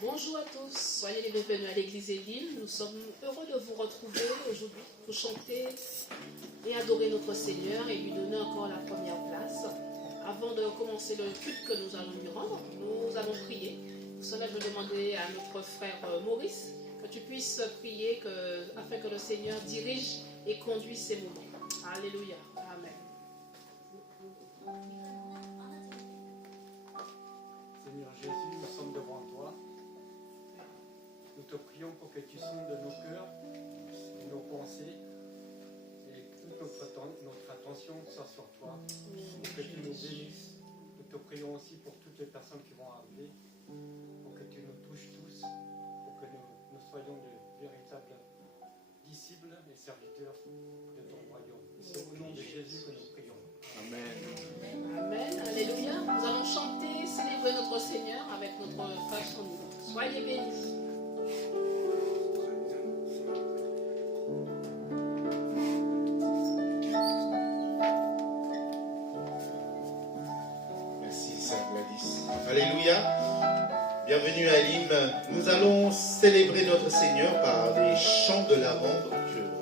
Bonjour à tous, soyez les bienvenus à l'église Élim. Nous sommes heureux de vous retrouver aujourd'hui pour chanter et adorer notre Seigneur et lui donner encore la première place. Avant de commencer le culte que nous allons lui rendre, nous allons prier. Pour cela, je vais demander à notre frère Maurice que tu puisses prier afin que le Seigneur dirige et conduise ces moments. Alléluia. Amen. Seigneur Jésus, nous sommes devant toi. Nous te prions pour que tu sondes nos cœurs, nos pensées, et toute notre attention soit sur toi, pour que tu nous bénisses. Nous te prions aussi pour toutes les personnes qui vont arriver, pour que tu nous touches tous, pour que nous soyons de véritables disciples et serviteurs de ton royaume. C'est au nom de Jésus que nous prions. Amen. Amen. Alléluia. Nous allons chanter, célébrer notre Seigneur avec notre frère Sonny. Soyez bénis. Merci, Saint Gladys. Alléluia. Bienvenue à Elim. Nous allons célébrer notre Seigneur par des chants de lavande.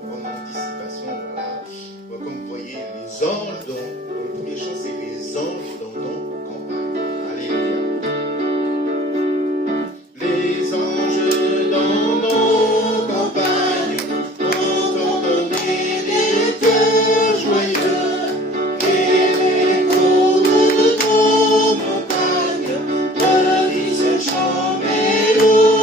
En anticipation, voilà. Comme vous voyez, les anges, le premier chant, c'est les anges dans nos campagnes. Alléluia. Les anges dans nos campagnes vont donner des cœurs joyeux et les côtes de nos montagnes redisent ce chant mélodieux.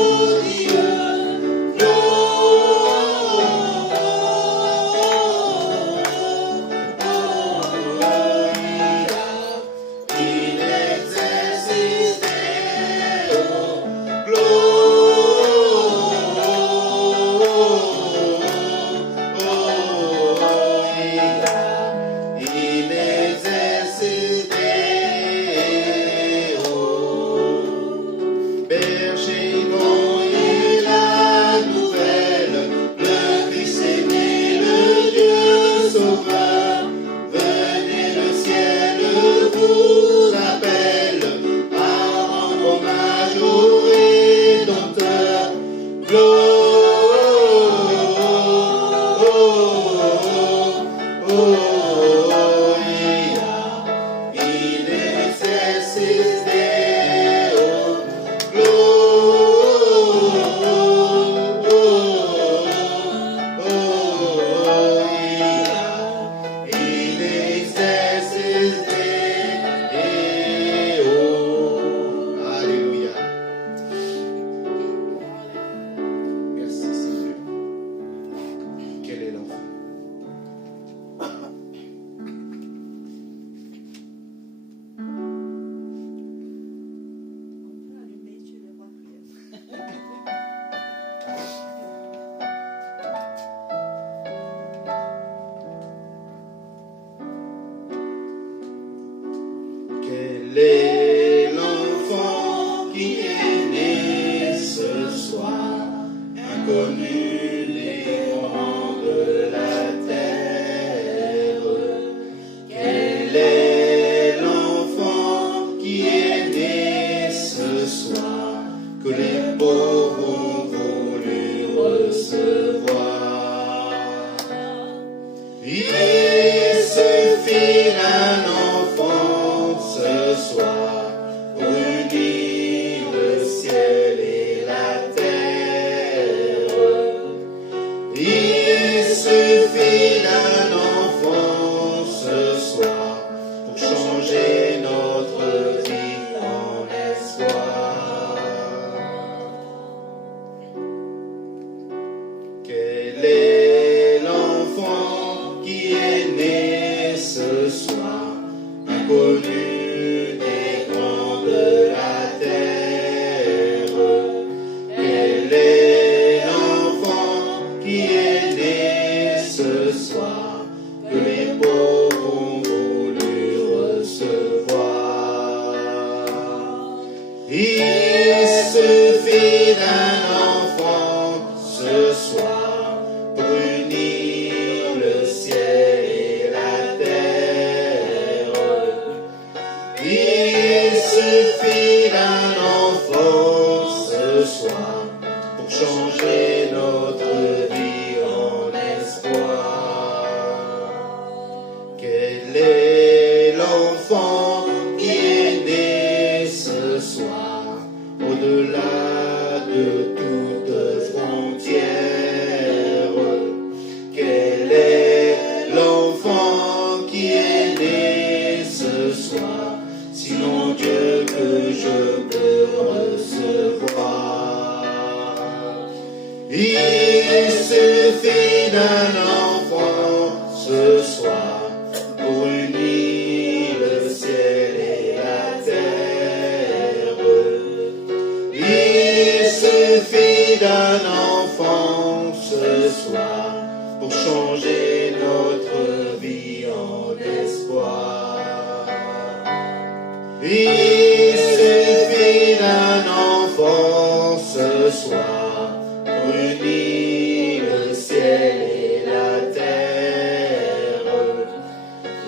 Quel est l'enfant qui est né ce soir, inconnu des grands de la terre? Quel est l'enfant qui est né ce soir, que les pauvres ont voulu recevoir? Il suffit d'un enfant ce soir pour unir le ciel et la terre. Il suffit d'un enfant ce soir pour changer notre vie en espoir. Quel est l'enfant qui est né ce soir, inconnu des grands de la terre? Quel est l'enfant qui est né ce soir, que les pauvres ont voulu recevoir? Il suffit d'un enfant ce soir pour unir le ciel et la terre. Il suffit d'un enfant ce au-delà de toute frontière. Quel est l'enfant qui est né ce soir, sinon Dieu que je peux recevoir? Il suffit d'un enfant ce soir pour unir le ciel et la terre. Il suffit d'un enfant ce soir pour changer notre vie en espoir. Il suffit d'un enfant ce soir pour unir le ciel et la terre.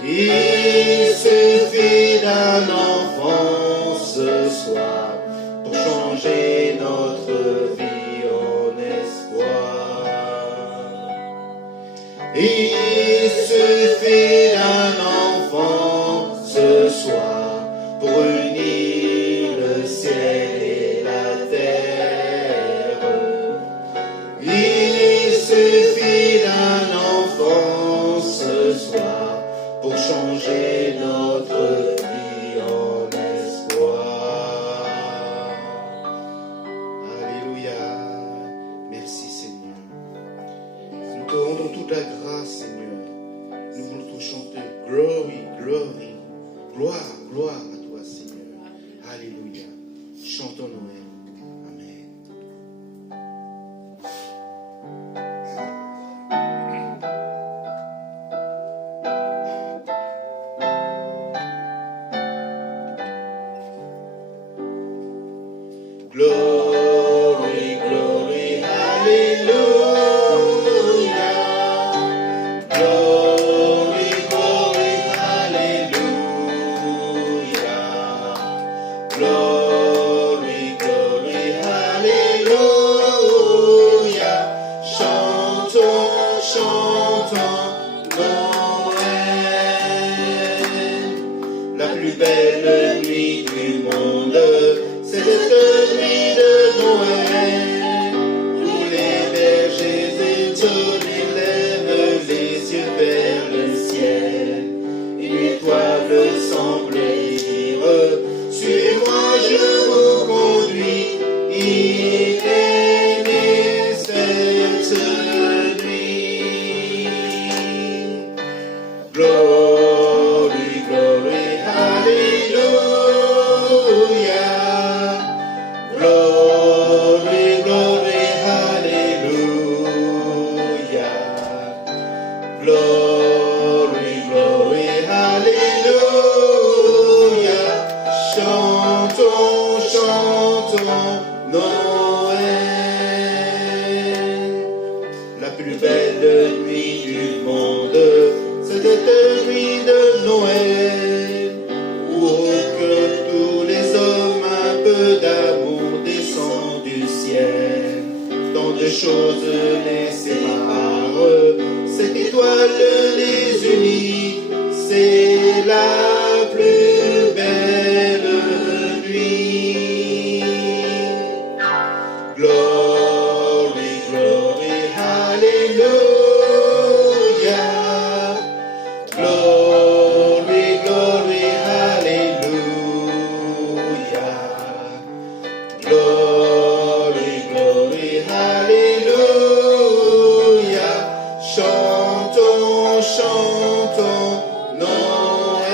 Il suffit d'un enfant ce soir pour changer notre vie en espoir. Il suffit d'un enfant ce soir pour unir le ciel et la terre. Il suffit d'un enfant ce soir pour changer notre vie en espoir. Alléluia. Merci Seigneur. Nous te rendons toute la grâce Seigneur. Nous voulons te chanter glory, glory, gloire, gloire à toi Seigneur. Alléluia. Chantons Noël. Amen. Glory, glory, hallelujah. Glory, glory, hallelujah. Glory, glory, hallelujah. Chantons, chantons Noël. La plus belle nuit du monde, c'est cette nuit de Noël, où les bergers étoilés lèvent les yeux vers le ciel. Une étoile semble dire, suis-moi, je vous conduis. Il est né cette nuit. Glory, glory, hallelujah. Glory, glory, hallelujah. Glory, glory, hallelujah. Chantons, chantons Noël. La plus belle nuit du monde, c'est cette nuit de Noël, où que tous les hommes un peu d'amour descend du ciel. Tant de choses les séparent, cette étoile les unit, c'est la plus belle nuit. Glory, glory, hallelujah. Glory, glory, hallelujah. Glory, glory, hallelujah. Chantons, chantons Noël.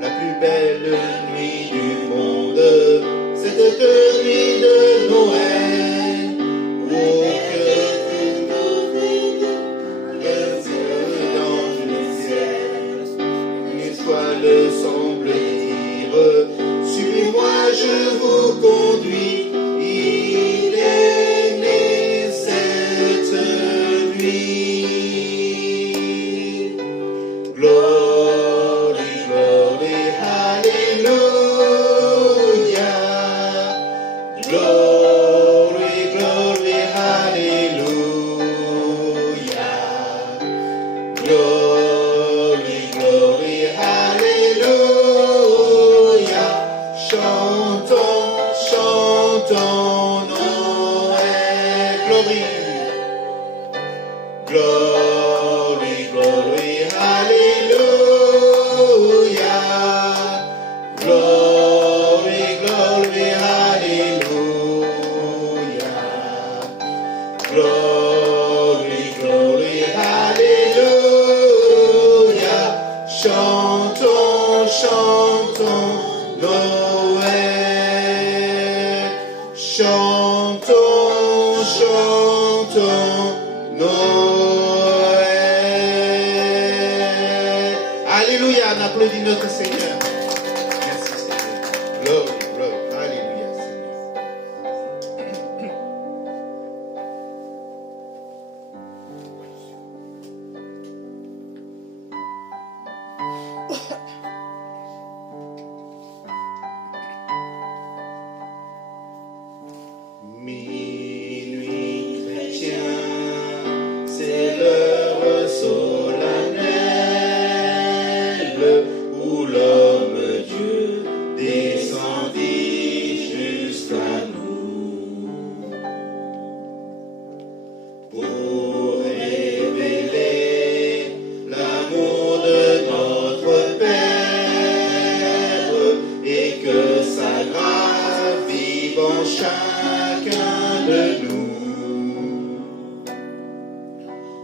La plus belle nuit du monde, c'est cette nuit de Noël, où que dans le ciel, une étoile semble dire, suis-moi, je vous conduis. Il est né cette nuit. Glory, glory, hallelujah. Glory, glory, hallelujah. Glory, glory, hallelujah. Chant chantons Noël. Glory, glory, hallelujah. Glory, glory, hallelujah. Glory, glory, hallelujah. Chantons, chantons Noël. Chantons, chantons Noël. Alléluia, on applaudit notre Seigneur. Merci Seigneur. Glory, glory, alléluia Seigneur. Minuit chrétien, c'est l'heure solennelle où l'homme Dieu descendit jusqu'à nous pour révéler l'amour de notre Père et que sa grâce vive en chacun de nous.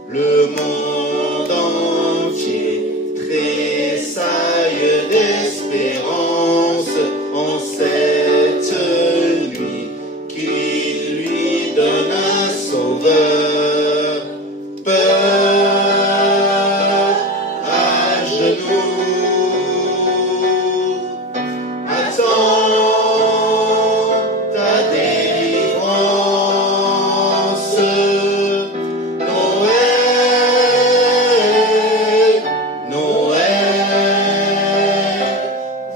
Le monde entier tressaille d'espérance en cette nuit qu'il lui donne un sauveur. Peur à genoux, attends ta délivrance. Noël, Noël,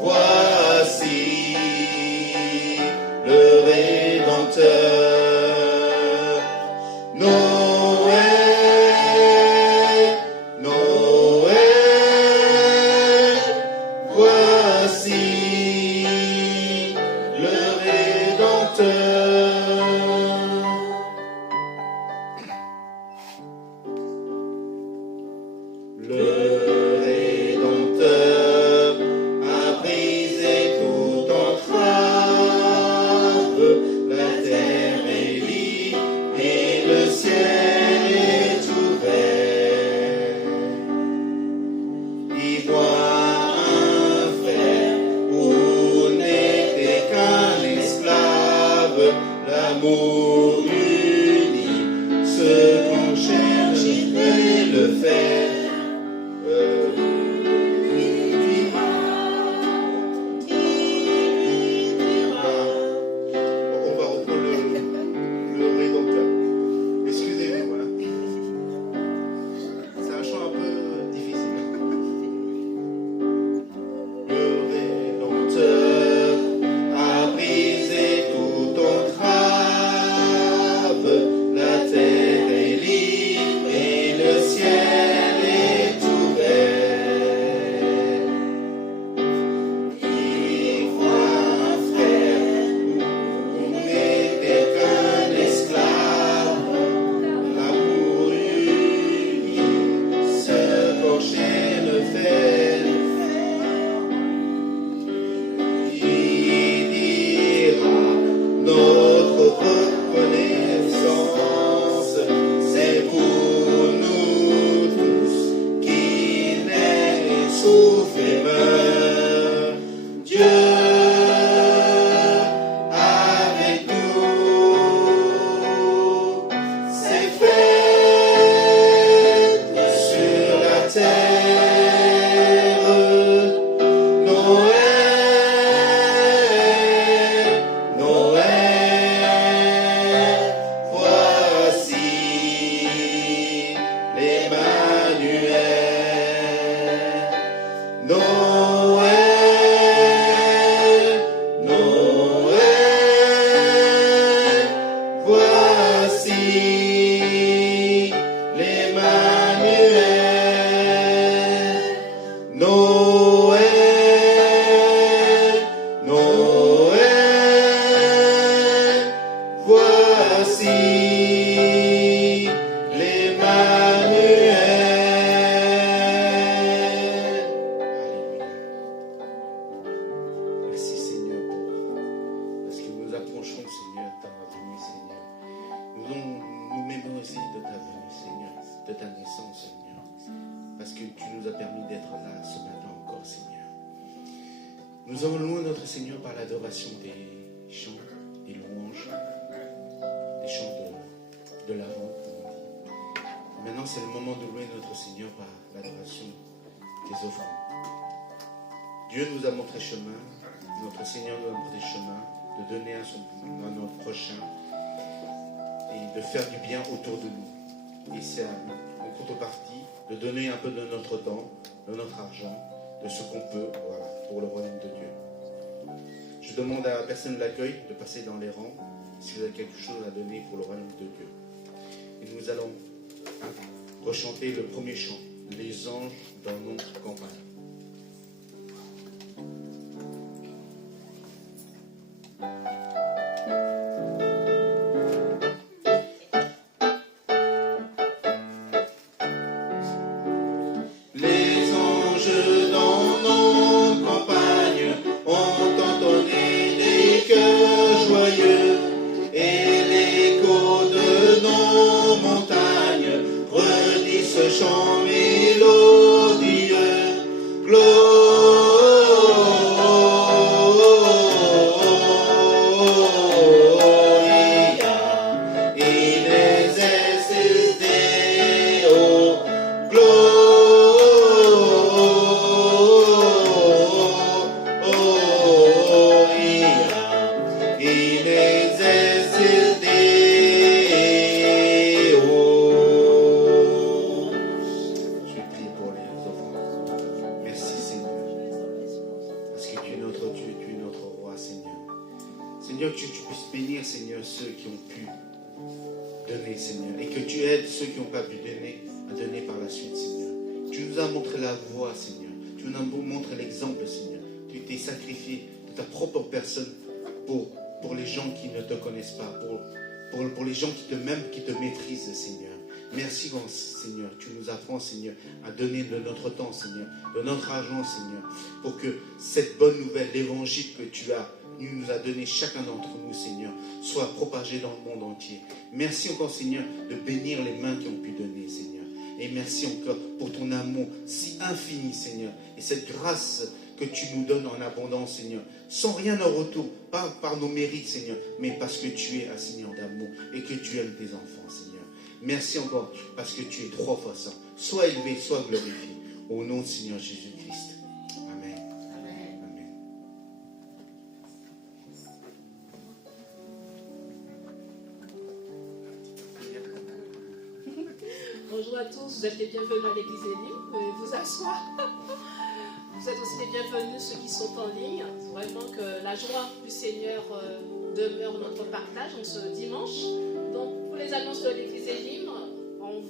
voici le Rédempteur. Noël, Noël, voici le Rédempteur. Le Rédempteur a brisé toute entrave, la terre est libre et le ciel est ouvert. Y voit un frère où n'était qu'un esclave, l'amour uni, ce qu'on cherche et le faire. On va reprendre le Rédempteur. Excusez-nous, voilà. C'est un chant un peu difficile. Le Rédempteur a brisé toute entrave, Seigneur, ta venue, Seigneur. Nous mémorisons de ta venue, Seigneur, de ta naissance, Seigneur. Parce que tu nous as permis d'être là ce matin encore, Seigneur. Nous avons loué notre Seigneur par l'adoration des chants, des louanges, des chants de l'avant. Maintenant, c'est le moment de louer notre Seigneur par l'adoration des offrandes. Dieu nous a montré chemin, notre Seigneur nous a montré chemin, de donner à notre prochain et de faire du bien autour de nous. Et c'est en contrepartie de donner un peu de notre temps, de notre argent, de ce qu'on peut, voilà, pour le royaume de Dieu. Je demande à la personne de l'accueil de passer dans les rangs si vous avez quelque chose à donner pour le royaume de Dieu. Et nous allons rechanter le premier chant, Les anges dans nos campagnes. Pour les gens qui te maîtrisent, Seigneur. Merci, Seigneur. Tu nous apprends, Seigneur, à donner de notre temps, Seigneur, de notre argent, Seigneur, pour que cette bonne nouvelle, l'évangile que tu nous as donné chacun d'entre nous, Seigneur, soit propagé dans le monde entier. Merci encore, Seigneur, de bénir les mains qui ont pu donner, Seigneur. Et merci encore pour ton amour si infini, Seigneur, et cette grâce que tu nous donnes en abondance, Seigneur, sans rien en retour, pas par nos mérites, Seigneur, mais parce que tu es un Seigneur d'amour et que tu aimes tes enfants, Seigneur. Merci encore parce que tu es 3 fois saint. Sois élevé, sois glorifié. Au nom du Seigneur Jésus-Christ. Amen. Amen. Amen. Bonjour à tous, vous êtes les bienvenus à l'église Élim. Vous pouvez vous asseoir. Vous êtes aussi les bienvenus ceux qui sont en ligne. Vraiment que la joie du Seigneur demeure notre partage en ce dimanche. Donc pour les annonces de l'église Élim, on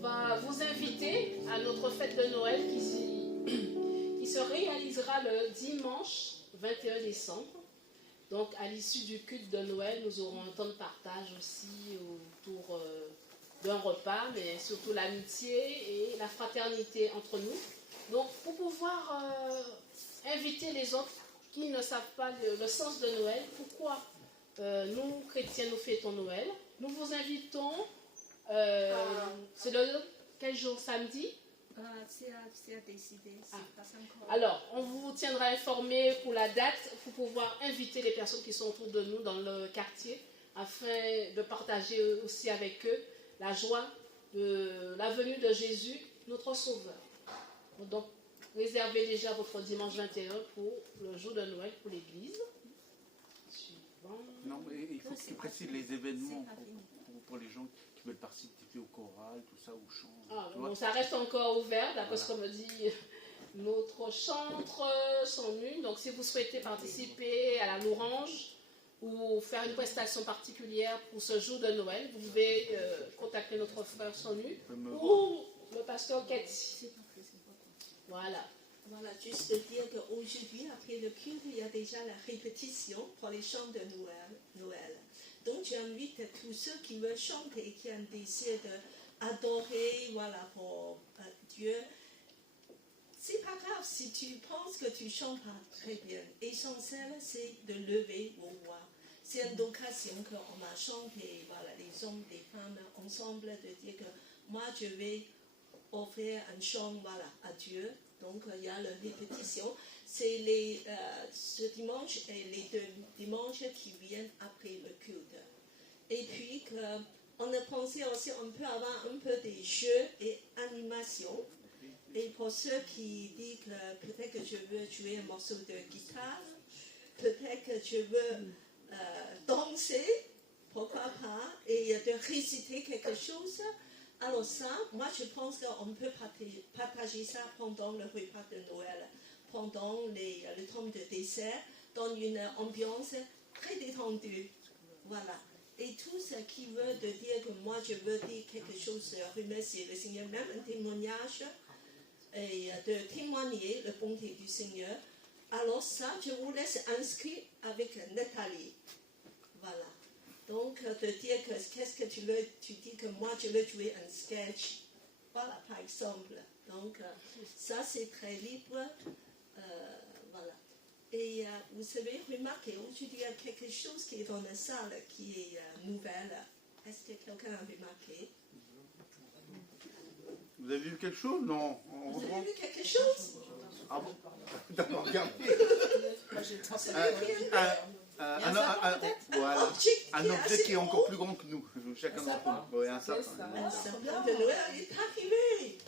va vous inviter à notre fête de Noël qui se réalisera le dimanche 21 décembre. Donc à l'issue du culte de Noël, nous aurons un temps de partage aussi autour d'un repas, mais surtout l'amitié et la fraternité entre nous. Donc, pour pouvoir inviter les autres qui ne savent pas le sens de Noël, pourquoi nous, chrétiens, nous fêtons Noël, nous vous invitons, c'est quel jour, samedi? C'est à décider, c'est pas encore. Alors, on vous tiendra informé pour la date, pour pouvoir inviter les personnes qui sont autour de nous dans le quartier, afin de partager aussi avec eux la joie de la venue de Jésus, notre Sauveur. Donc, réservez déjà votre dimanche 21 pour le jour de Noël pour l'église. Suivant. Non, mais il faut qu'ils précisent les événements pour les gens qui veulent participer au choral, tout ça, au chant. Ah, bon, ça reste encore ouvert, d'après ce que me dit notre chantre sans nul. Donc, si vous souhaitez participer à la louange ou faire une prestation particulière pour ce jour de Noël, vous pouvez contacter notre frère sans nul ou le pasteur Cathy. Voilà. Voilà, juste dire qu'aujourd'hui, après le culte, il y a déjà la répétition pour les chants de Noël. Donc, j'invite tous ceux qui veulent chanter et qui ont un désir d'adorer, voilà, pour Dieu. c'est pas grave si tu penses que tu chantes pas très bien. L'essentiel, c'est de lever vos voix. C'est une occasion qu'on va chanter, voilà, les hommes, les femmes ensemble, de dire que moi je vais offrir un chant, voilà, à Dieu. Donc il y a la répétition. C'est ce dimanche et les 2 dimanches qui viennent après le culte. Et puis on a pensé aussi, on peut avoir un peu des jeux et animations. Et pour ceux qui disent que peut-être que je veux jouer un morceau de guitare, peut-être que je veux danser, pourquoi pas, et de réciter quelque chose. Alors ça, moi je pense qu'on peut partager ça pendant le repas de Noël, pendant le temps de dessert, dans une ambiance très détendue. Voilà. Et tout ce qui veut de dire que moi je veux dire quelque chose, remercier le Seigneur, même un témoignage, et de témoigner la bonté du Seigneur. Alors ça, je vous laisse inscrire avec Nathalie. Voilà. Donc, de dire que qu'est-ce que tu veux, tu dis que moi je veux jouer un sketch. Voilà, par exemple. Donc, ça c'est très libre. Voilà. Et vous savez, remarquez, aujourd'hui il y a quelque chose qui est dans la salle qui est nouvelle. Est-ce que quelqu'un a remarqué? Vous avez vu quelque chose? Non. Vous avez vu quelque chose? Ah bon? D'accord, regardez. Voilà. Un objet qui est encore plus grand que nous. Chacun d'entre nous. Oui, un sapin. Un sapin de Noël est arrivé.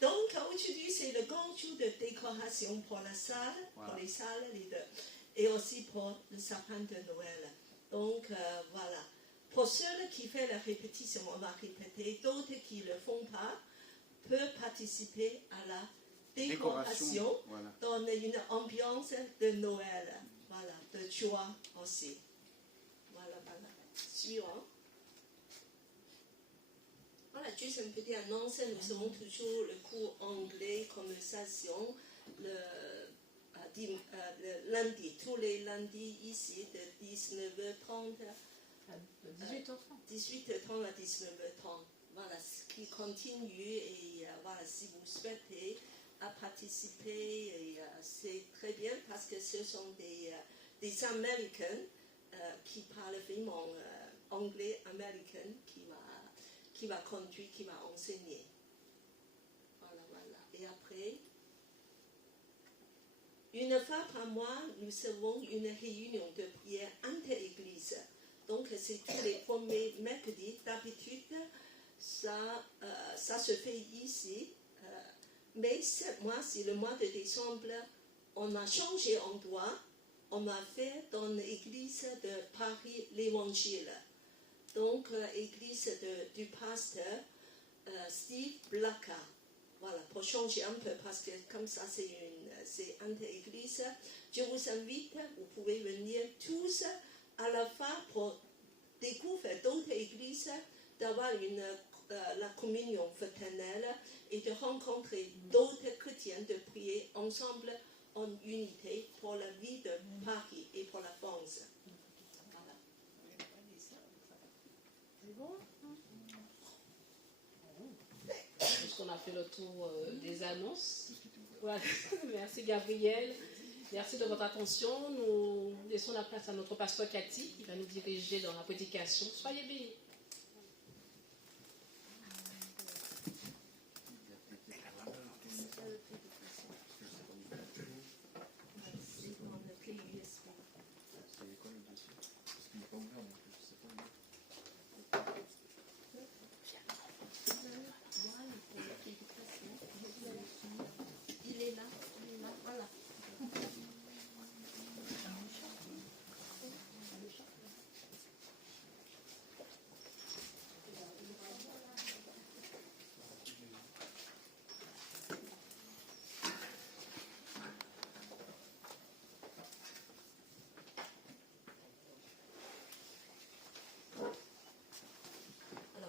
Donc aujourd'hui c'est le grand jour de décoration pour la salle, pour les salles, les deux, et aussi pour le sapin de Noël. Donc voilà. Pour ceux qui font la répétition, on va répéter. D'autres qui ne le font pas peuvent participer à la décoration voilà. Dans une ambiance de Noël, voilà, de joie aussi. Voilà, voilà. Suivant. Voilà, juste une petite annonce. Nous avons toujours le cours anglais, conversation, le lundi, tous les lundis ici, de 19h30 à 18h30 à 19h30. Voilà, ce qui continue et voilà, si vous souhaitez à participer, et, c'est très bien parce que ce sont des Américains qui parlent vraiment anglais américain qui va conduire, qui va enseigner. Voilà, voilà. Et après, une fois par mois, nous avons une réunion de prière inter-église. Donc, c'est tous les premiers mercredis. D'habitude, ça se fait ici. Mais ce mois, c'est le mois de décembre, on a changé endroit. On a fait dans l'église de Paris l'Évangile. Donc, église du pasteur Steve Blacka. Voilà, pour changer un peu, parce que comme ça, c'est inter-église. Je vous invite, vous pouvez venir tous à la fin pour découvrir d'autres églises, d'avoir la communion fraternelle et de rencontrer d'autres chrétiens, de prier ensemble en unité pour la vie de Paris et pour la France. Voilà. Puisqu'on a fait le tour des annonces. Voilà. Merci Gabriel. Merci de votre attention. Nous laissons la place à notre pasteur Cathy qui va nous diriger dans la prédication. Soyez bénis.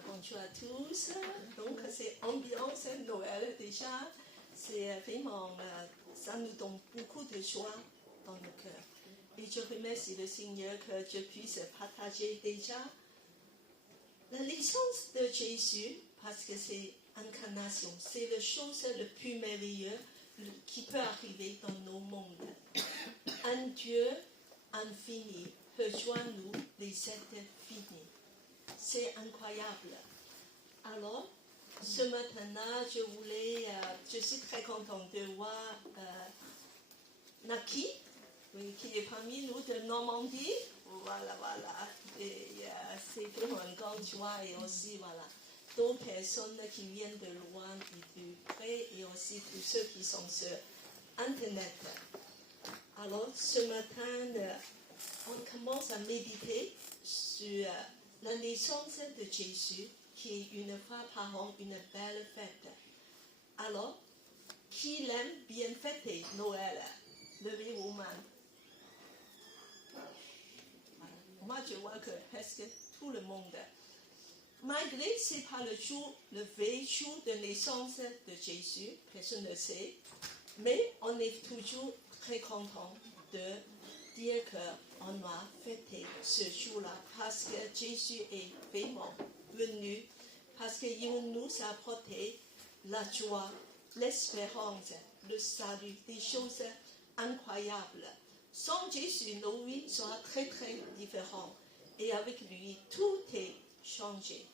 Bonjour à tous. Donc, c'est ambiance Noël déjà. C'est vraiment, ça nous donne beaucoup de joie dans le cœur. Et je remercie le Seigneur que je puisse partager déjà la naissance de Jésus, parce que c'est incarnation. C'est la chose la plus merveilleuse qui peut arriver dans nos mondes. Un Dieu infini rejoint nous, les êtres finis. C'est incroyable. Alors, ce matin-là, je suis très contente de voir Naki, qui est parmi nous de Normandie. Voilà. Et c'est vraiment une grande joie. Et aussi, voilà, d'autres personnes qui viennent de loin et de près, et aussi tous ceux qui sont sur Internet. Alors, ce matin, on commence à méditer sur la naissance de Jésus, qui est une fois par an une belle fête. Alors, qui l'aime bien fêter Noël? Levez vos mains. Voilà. Moi, je vois que presque tout le monde. Malgré ce n'est pas le vrai jour de naissance de Jésus, personne ne sait, mais on est toujours très content de dire qu'on va fêter ce jour-là parce que Jésus est vraiment venu, parce qu'il nous a apporté la joie, l'espérance, le salut, des choses incroyables. Sans Jésus, nos vies seront très très différentes et avec lui, tout est changé.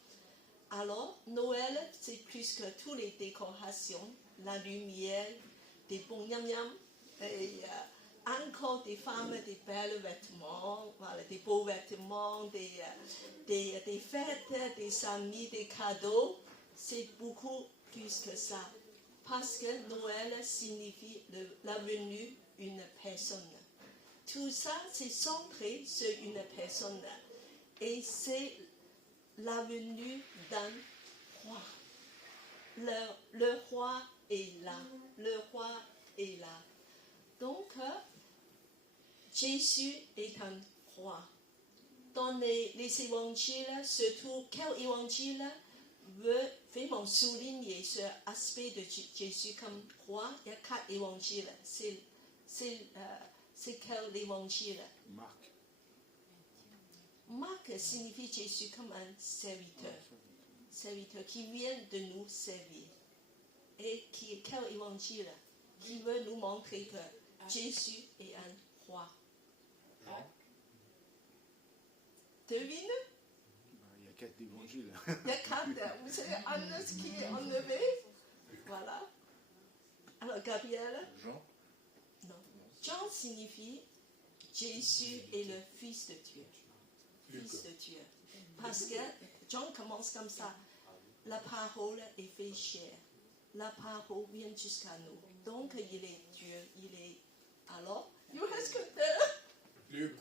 Alors, Noël, c'est plus que toutes les décorations, la lumière, des bons yam-yam, et encore des femmes, des belles vêtements, voilà, des beaux vêtements, des fêtes, des amis, des cadeaux. C'est beaucoup plus que ça. Parce que Noël signifie la venue d'une personne. Tout ça, c'est centré sur une personne. Et c'est la venue d'un roi. Le roi est là. Le roi est là. Donc, Jésus est un roi. Dans les évangiles, surtout quel évangile veut vraiment souligner ce aspect de Jésus comme roi? Il y a 4 évangiles. C'est quel évangile? Marc. Marc signifie Jésus comme un serviteur. Serviteur qui vient de nous servir. Et quel évangile? Qui veut nous montrer que Jésus est un roi. Devine? Il y a 4 évangiles. Il y a 4. Vous savez, Anne qui est enlevé. Voilà. Alors, Gabriel? Jean. Non. Jean signifie Jésus est le Fils de Dieu. Fils de Dieu. Parce que Jean commence comme ça. La parole est faite chair. La parole vient jusqu'à nous. Donc, il est Dieu. Il est. Alors, you reste que Luc.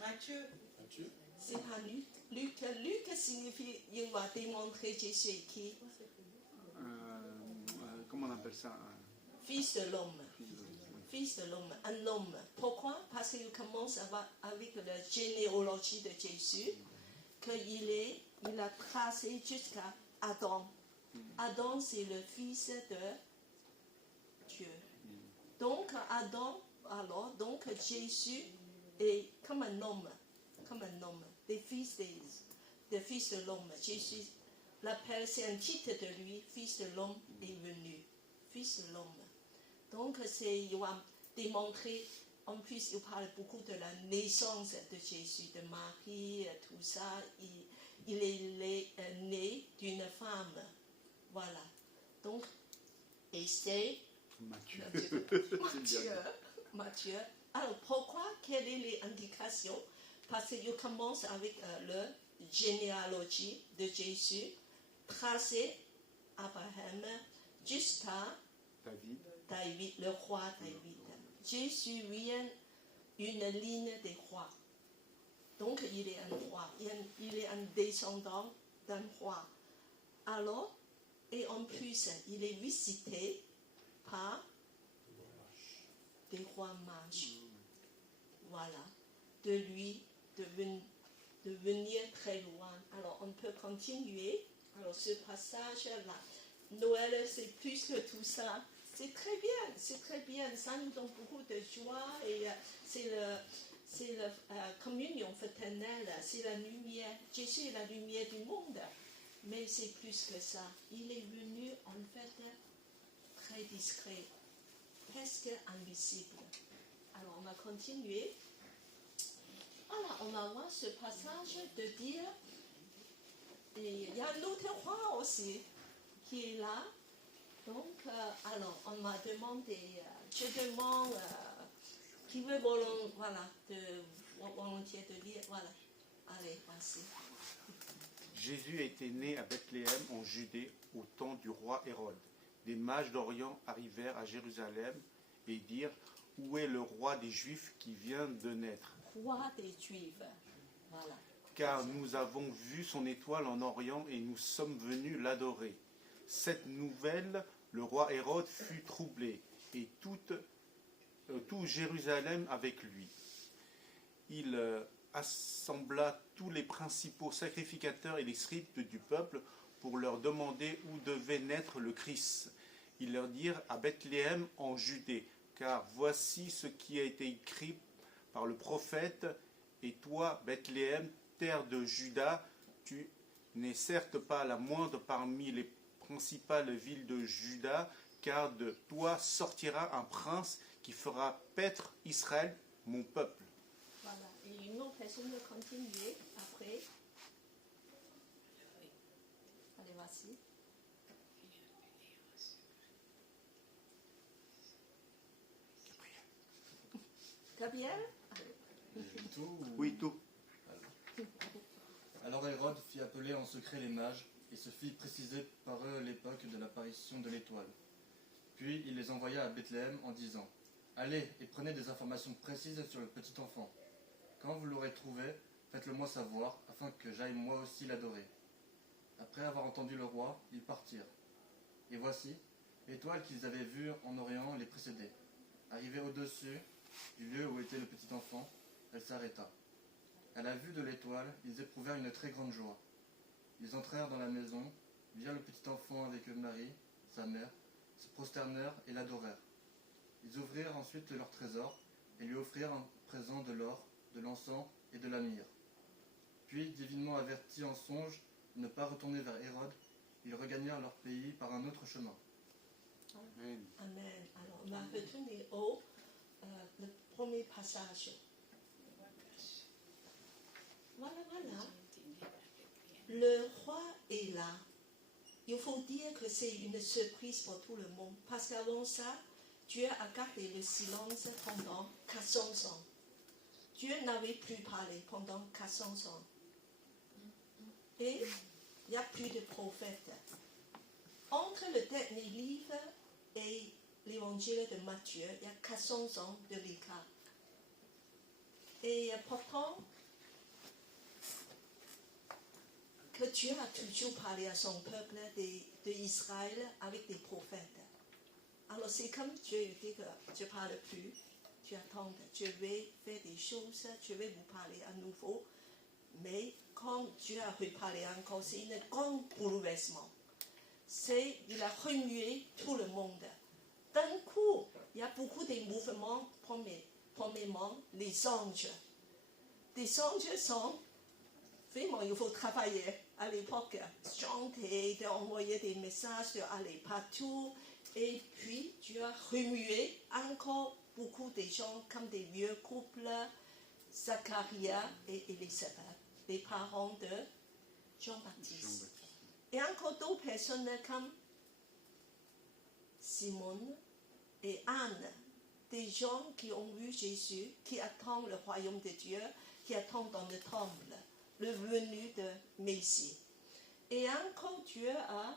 Matthieu. Matthieu. C'est pas Luc. Luc signifie il va démontrer Jésus est qui? Comment on appelle ça? Fils de l'homme. Fils de l'homme, un homme. Pourquoi? Parce qu'il commence avec la généalogie de Jésus, qu'il a tracé jusqu'à Adam. Adam, c'est le fils de Dieu. Donc, Adam, donc Jésus est comme un homme, des fils de l'homme. Jésus l'appelle, c'est un titre de lui, fils de l'homme est venu, fils de l'homme. Donc, il va démontrer, en plus, il parle beaucoup de la naissance de Jésus, de Marie, tout ça. Il est né d'une femme. Voilà. Donc, et c'est Matthieu. Alors, pourquoi? Quelles sont les indications? Parce qu'il commence avec la généalogie de Jésus, tracé Abraham jusqu'à David, le roi David. Jésus vient une ligne des rois. Donc, il est un roi. Il est un descendant d'un roi. Alors, et en plus, il est visité par des rois mages. Voilà. De lui, de venir très loin. Alors, on peut continuer. Alors, ce passage-là, Noël, c'est plus que tout ça. C'est très bien. Ça nous donne beaucoup de joie et c'est la communion fraternelle, c'est la lumière. Jésus est la lumière du monde. Mais c'est plus que ça. Il est venu en fait très discret, presque invisible. Alors on va continuer. Voilà, on va voir ce passage de dire, et il y a un autre roi aussi qui est là. Donc, alors on m'a demandé, je demande qui veut volontiers de lire. Voilà, allez, voici. Jésus était né à Bethléem en Judée au temps du roi Hérode. Des mages d'Orient arrivèrent à Jérusalem et dirent « Où est le roi des Juifs qui vient de naître ?» Roi des Juifs, voilà. Car nous avons vu son étoile en Orient et nous sommes venus l'adorer. Cette nouvelle, le roi Hérode fut troublé et tout Jérusalem avec lui. Il assembla tous les principaux sacrificateurs et les scribes du peuple pour leur demander où devait naître le Christ. Ils leur dirent à Bethléem en Judée, car voici ce qui a été écrit par le prophète. Et toi, Bethléem, terre de Juda, tu n'es certes pas la moindre parmi les principales villes de Juda, car de toi sortira un prince qui fera paître Israël, mon peuple. Voilà, et une autre personne va continuer après. Allez, voici. Gabriel? Tout. Oui, tout. Alors Hérode fit appeler en secret les mages et se fit préciser par eux l'époque de l'apparition de l'étoile. Puis il les envoya à Bethléem en disant « Allez et prenez des informations précises sur le petit enfant. Quand vous l'aurez trouvé, faites-le moi savoir, afin que j'aille moi aussi l'adorer. » Après avoir entendu le roi, ils partirent. Et voici, l'étoile qu'ils avaient vue en Orient les précédait. Arrivée au-dessus du lieu où était le petit enfant, elle s'arrêta. À la vue de l'étoile, ils éprouvèrent une très grande joie. Ils entrèrent dans la maison, virent le petit enfant avec Marie, sa mère, se prosternèrent et l'adorèrent. Ils ouvrirent ensuite leur trésor et lui offrirent en présent de l'or, de l'encens et de la myrrhe. Puis, divinement avertis en songe de ne pas retourner vers Hérode, ils regagnèrent leur pays par un autre chemin. Amen. Amen. Alors, on va retourner au le premier passage. Voilà. Le roi est là. Il faut dire que c'est une surprise pour tout le monde. Parce qu'avant ça, Dieu a gardé le silence pendant 400 ans. Dieu n'avait plus parlé pendant 400 ans. Et il n'y a plus de prophètes. Entre le dernier livre et l'évangile de Matthieu, il y a 400 ans de l'écart. Et pourtant, que Dieu a toujours parlé à son peuple d'Israël avec des prophètes. Alors c'est comme Dieu dit que je ne parle plus, tu attends, je vais faire des choses, je vais vous parler à nouveau. Mais quand Dieu a reparlé encore, c'est un grand bouleversement. Il a remué tout le monde. D'un coup, il y a beaucoup de mouvements, premièrement, les anges. Les anges sont, vraiment, il faut travailler à l'époque, chanter, envoyer des messages, aller partout. Et puis, Dieu a remué encore beaucoup de gens, comme des vieux couples, Zacharia et Élisabeth, les parents de Jean-Baptiste. Et encore d'autres personnes comme Simone et Anne, des gens qui ont vu Jésus, qui attendent le royaume de Dieu, qui attendent dans le temple, le venu de Messie. Et encore Dieu a,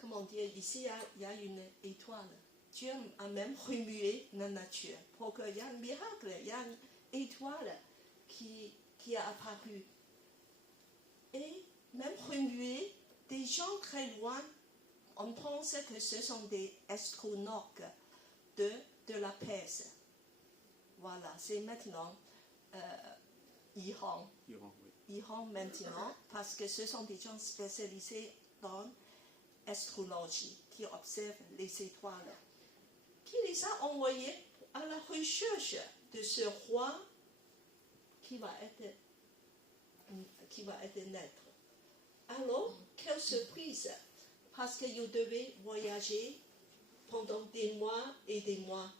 comment dire, ici il y a une étoile. Dieu a même remué la nature pour qu'il y ait un miracle, il y a une étoile qui a apparu. Et même remué des gens très loin, on pense que ce sont des astronautes de la Perse. Voilà, c'est maintenant Iran. Iran maintenant, parce que ce sont des gens spécialisés dans l'astrologie, qui observent les étoiles, qui les a envoyés à la recherche de ce roi qui va être naître. Alors, quelle surprise, parce qu'ils devaient voyager pendant des mois et des mois.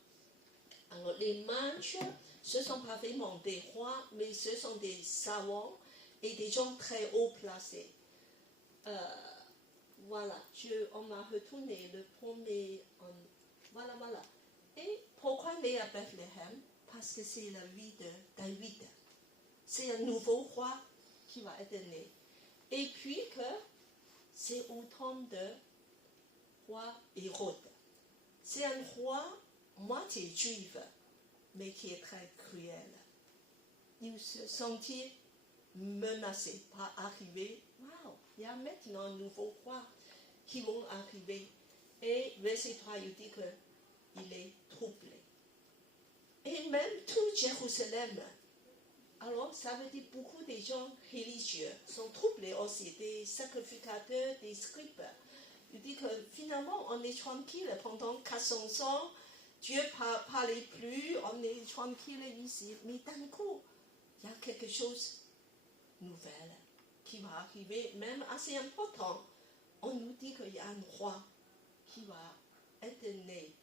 Alors, les manches, ce sont pas vraiment des rois, mais ce sont des savants et des gens très haut placés. Voilà, on m'a retourné le premier. Voilà. Et pourquoi né à Bethléem? Parce que c'est la vie de David. C'est un nouveau roi qui va être né. Et puis que c'est au temps de roi Hérode. C'est un roi moitié juif, mais qui est très cruel. Il se sentit menacé par arriver. Waouh, il y a maintenant un nouveau roi qui vont arriver. Et verset 3, il dit qu'il est troublé. Et même tout Jérusalem. Alors, ça veut dire beaucoup de gens religieux sont troublés aussi, des sacrificateurs, des scribes. Il dit que finalement, on est tranquille pendant 400 ans. Dieu ne parlait plus, on est tranquille ici. Mais d'un coup, il y a quelque chose de nouvel qui va arriver, même assez important. On nous dit qu'il y a un roi qui va être né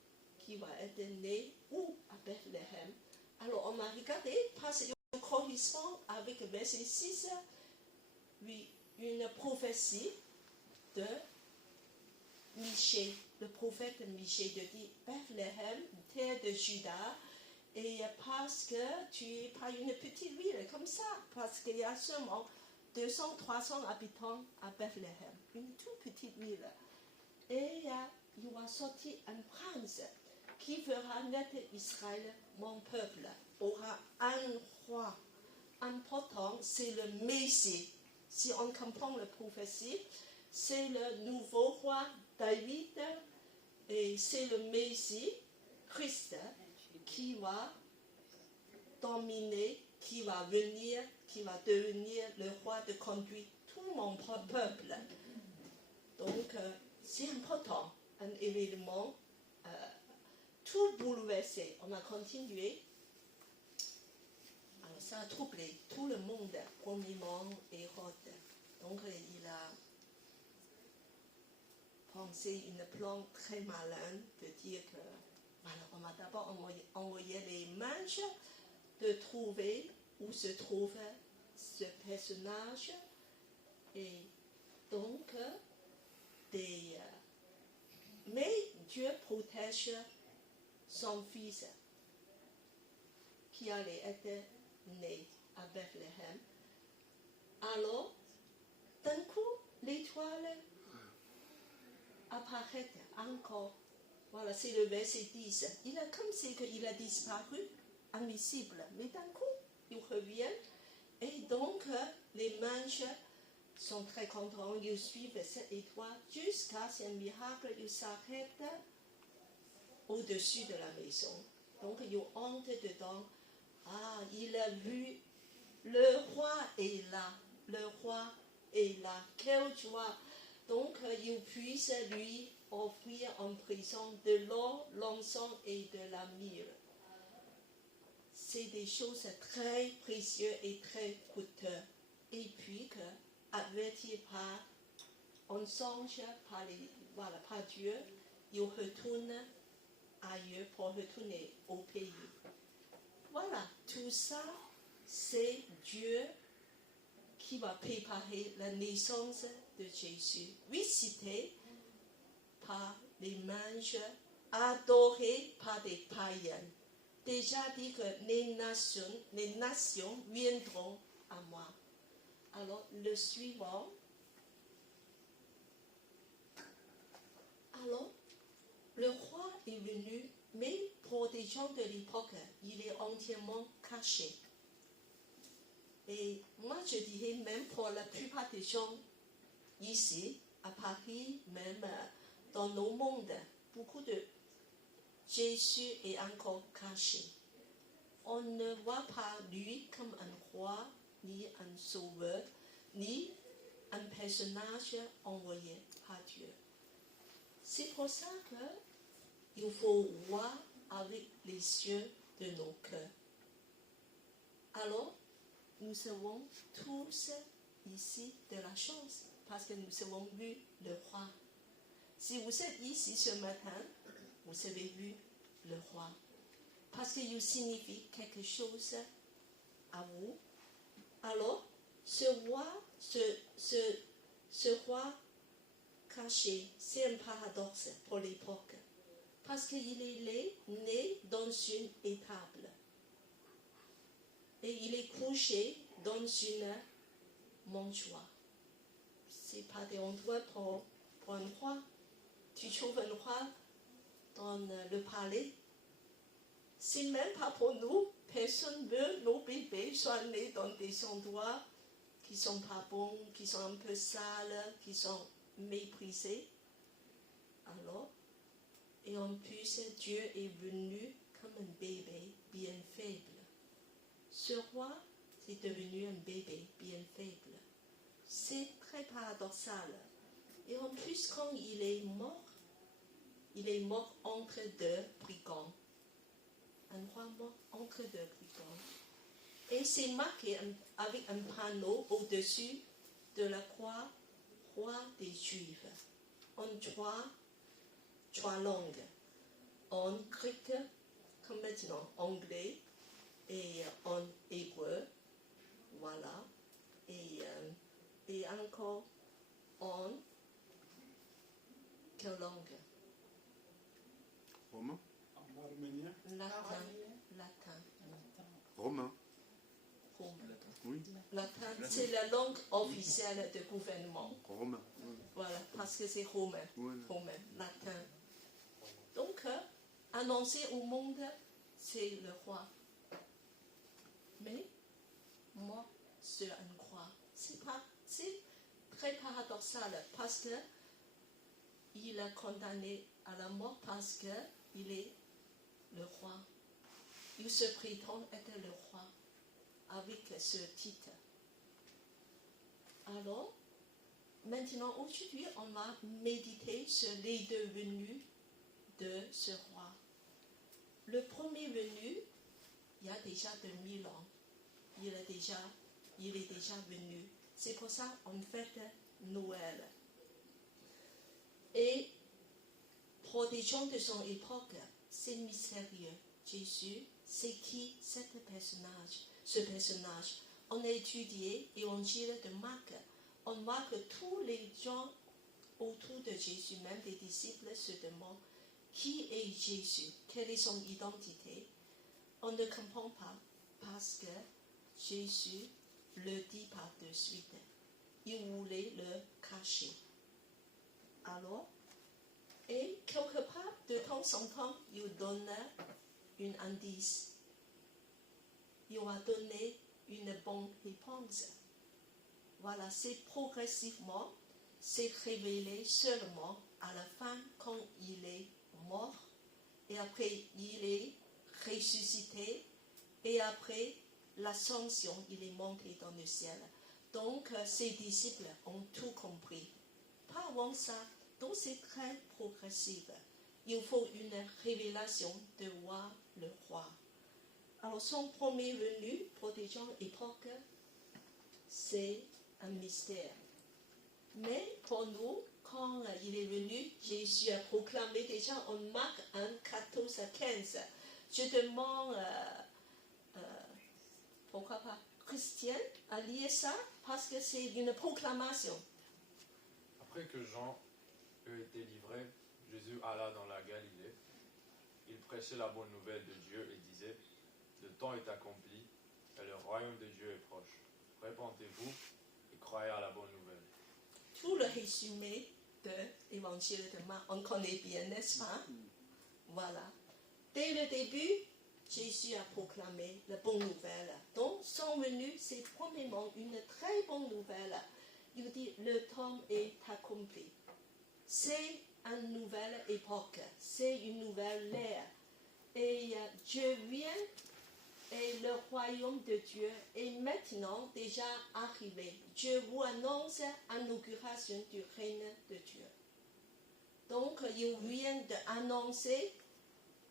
où? À Bethléem. Alors on m'a regardé parce qu'il correspond avec le verset 6, une prophétie de Michée, le prophète Michée de dit Bethléem, terre de Juda, et parce que tu es pas une petite ville comme ça, parce qu'il y a seulement 200-300 habitants à Bethléem, une toute petite ville. Et il va sortir un prince qui fera naître Israël, mon peuple, aura un roi important, c'est le Messie. Si on comprend la prophétie, c'est le nouveau roi David et c'est le Messie, Christ, qui va dominer, qui va venir, qui va devenir le roi de conduire tout mon peuple. Donc, c'est important, un événement tout bouleversé. On a continué. Alors, ça a troublé tout le monde, premièrement Hérode. Donc, il a pensé un plan très malin de dire que, voilà, on va d'abord envoyer les mages de trouver où se trouve ce personnage. Et donc, mais Dieu protège son fils qui allait être né à Bethléem. Alors, d'un coup, l'étoile apparaît encore. Voilà, c'est le verset 10. Il a comme si il a disparu, invisible. Mais d'un coup, il revient. Et donc, les mages sont très contents. Ils suivent cette étoile jusqu'à ce miracle. Ils s'arrêtent au-dessus de la maison. Donc, ils entrent dedans. Ah, il a vu, le roi est là. Le roi est là. Quelle joie! Donc, il puisse lui offrir en prison de l'or, l'encens et de la myrrhe. C'est des choses très précieuses et très coûteuses. Et puis, averti par un songe, par Dieu, il retourne ailleurs pour retourner au pays. Voilà, tout ça, c'est Dieu qui va préparer la naissance de Jésus, visité par les mages, adoré par des païens. Déjà dit que les nations viendront à moi. Alors, le suivant. Alors, le roi est venu, mais pour des gens de l'époque, il est entièrement caché. Et moi, je dirais même pour la plupart des gens ici, à Paris, même dans nos mondes, beaucoup de Jésus est encore caché. On ne voit pas lui comme un roi, ni un sauveur, ni un personnage envoyé par Dieu. C'est pour ça qu'il faut voir avec les yeux de nos cœurs. Alors, nous savons tous ici de la chance parce que nous avons vu le roi. Si vous êtes ici ce matin, vous avez vu le roi. Parce qu'il signifie quelque chose à vous. Alors, ce roi caché, c'est un paradoxe pour l'époque. Parce qu'il est né dans une étable. Et il est couché dans une mangeoire. Ce n'est pas des endroits pour un roi. Tu trouves un roi dans le palais. C'est même pas pour nous. Personne veut nos bébés soient nés dans des endroits qui sont pas bons, qui sont un peu sales, qui sont méprisés. Alors, et en plus, Dieu est venu comme un bébé bien faible. Ce roi est devenu un bébé bien faible. C'est très paradoxal. Et en plus, quand il est mort entre deux brigands. Un roi mort entre deux brigands. Et c'est marqué avec un panneau au-dessus de la croix, roi des Juifs, en trois langues. En grec, comme maintenant, anglais, et en hébreu, voilà, et encore en quelle langue? Romain. Latin. Romain. Oui. Latin, c'est la langue officielle du gouvernement. Romain. Voilà, parce que c'est romain. Voilà. Romain, latin. Donc, annoncer au monde, c'est le roi. Mais, mort sur une croix. C'est très paradoxal parce que il est condamné à la mort parce qu'il est le roi. Il se prétend être le roi avec ce titre. Alors, maintenant, aujourd'hui, on va méditer sur les devenus de ce roi. Le premier venu, il y a déjà 2000 ans. Il est déjà venu. C'est pour ça qu'on fête Noël. Et pour des gens de son époque, c'est mystérieux. Jésus, c'est qui ce personnage? On a étudié l'évangile de Marc. On voit que tous les gens autour de Jésus, même les disciples, se demandent qui est Jésus, quelle est son identité. On ne comprend pas parce que Jésus le dit par de suite. Il voulait le cacher. Alors, et quelque part, de temps en temps, il donne un indice. Il va donner une bonne réponse. Voilà, c'est progressivement, c'est révélé seulement à la fin quand il est mort, et après il est ressuscité, et après l'ascension, il est monté dans le ciel. Donc, ses disciples ont tout compris. Pas avant ça, donc c'est très progressif. Il faut une révélation de voir le roi. Alors, son premier venu, pour des gens époque, c'est un mystère. Mais pour nous, quand il est venu, Jésus a proclamé déjà en Marc 1, 14 à 15. Je demande, pourquoi pas, Christian, à lire ça, parce que c'est une proclamation. Après que Jean eut été livré, Jésus alla dans la Galilée. Il prêchait la bonne nouvelle de Dieu et disait: le temps est accompli et le royaume de Dieu est proche. Répentez-vous et croyez à la bonne nouvelle. Tout le résumé de l'évangile de Marc, on connaît bien, n'est-ce pas? Voilà. Dès le début, Jésus a proclamé la bonne nouvelle. Donc, son venu, c'est premièrement une très bonne nouvelle. Il dit, le temps est accompli. C'est une nouvelle époque, c'est une nouvelle ère. Et Dieu vient et le royaume de Dieu est maintenant déjà arrivé. Dieu vous annonce l'inauguration du règne de Dieu. Donc, il vient d'annoncer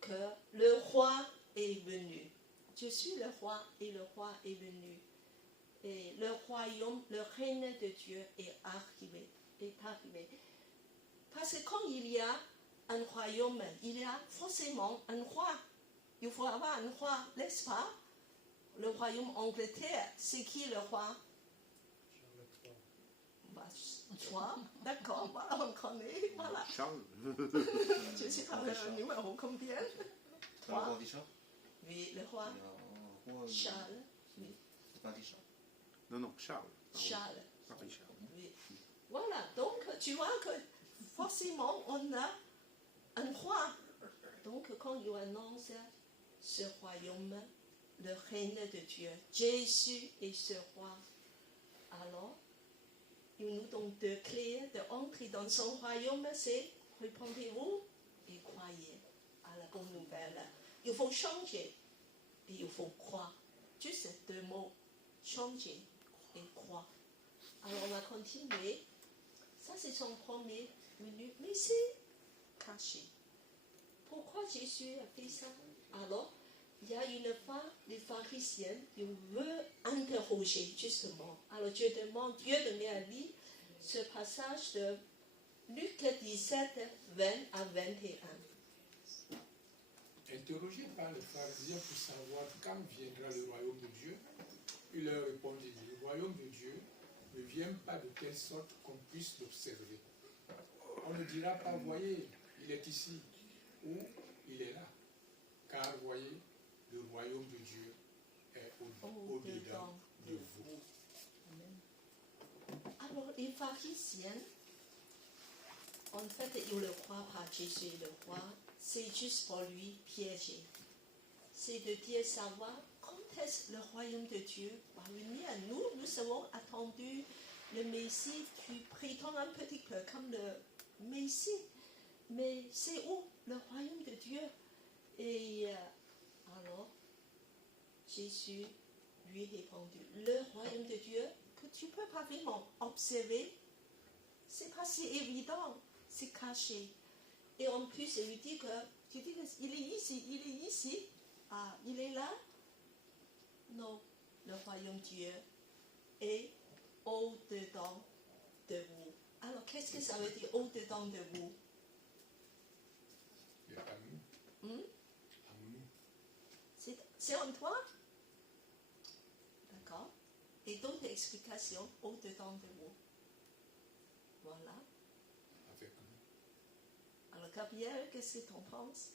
que le roi est venu. Je suis le roi et le roi est venu. Et le royaume, le règne de Dieu est arrivé. Parce que quand il y a un royaume, il y a forcément un roi. Il faut avoir un roi, n'est-ce pas? Le royaume Angleterre, c'est qui le roi? Toi, d'accord, voilà, on connaît, voilà. Charles. Je sais pas le numéro combien? Le roi Richard. Oui, le roi Il y a un roi. Charles. Oui. C'est pas Richard. Non, Charles. Pardon. Charles. Pas Richard. Oui. Voilà, donc tu vois que forcément on a un roi. Donc quand il annonce ce royaume, le règne de Dieu, Jésus est ce roi, alors il nous donne deux clés d'entrer dans son royaume, c'est répondez-vous et croyez à la bonne nouvelle. Il faut changer et il faut croire. Juste deux mots, changer et croire. Alors on va continuer. Ça c'est son premier menu, mais c'est caché. Pourquoi Jésus a fait ça? Alors, il y a une fois, les pharisiens, ils veulent interroger justement. Alors Dieu demande à lui ce passage de Luc 17, 20 à 21. Interrogé par les pharisiens pour savoir quand viendra le royaume de Dieu, il leur répondit, le royaume de Dieu ne vient pas de telle sorte qu'on puisse l'observer. On ne dira pas, voyez, il est ici, ou il est là. Car, voyez, le royaume de Dieu est au-dedans de vous. Alors, les pharisiens, en fait, ils ne croient pas Jésus le roi. C'est juste pour lui piéger. C'est de dire savoir quand est-ce le royaume de Dieu va venir à nous. Nous avons attendu le Messie qui prétend un petit peu comme le Messie. Mais c'est où le royaume de Dieu? Et alors, Jésus lui répondit, le royaume de Dieu que tu ne peux pas vraiment observer, c'est pas si évident, c'est caché. Et en plus, il lui dit que, tu dis qu'il est ici, ah, il est là. Non, le royaume de Dieu est au-dedans de vous. Alors, qu'est-ce que ça veut dire au-dedans de vous? C'est en toi? D'accord. Et d'autres explications au-dedans de vous. Voilà. Alors, Gabriel, qu'est-ce que tu en penses?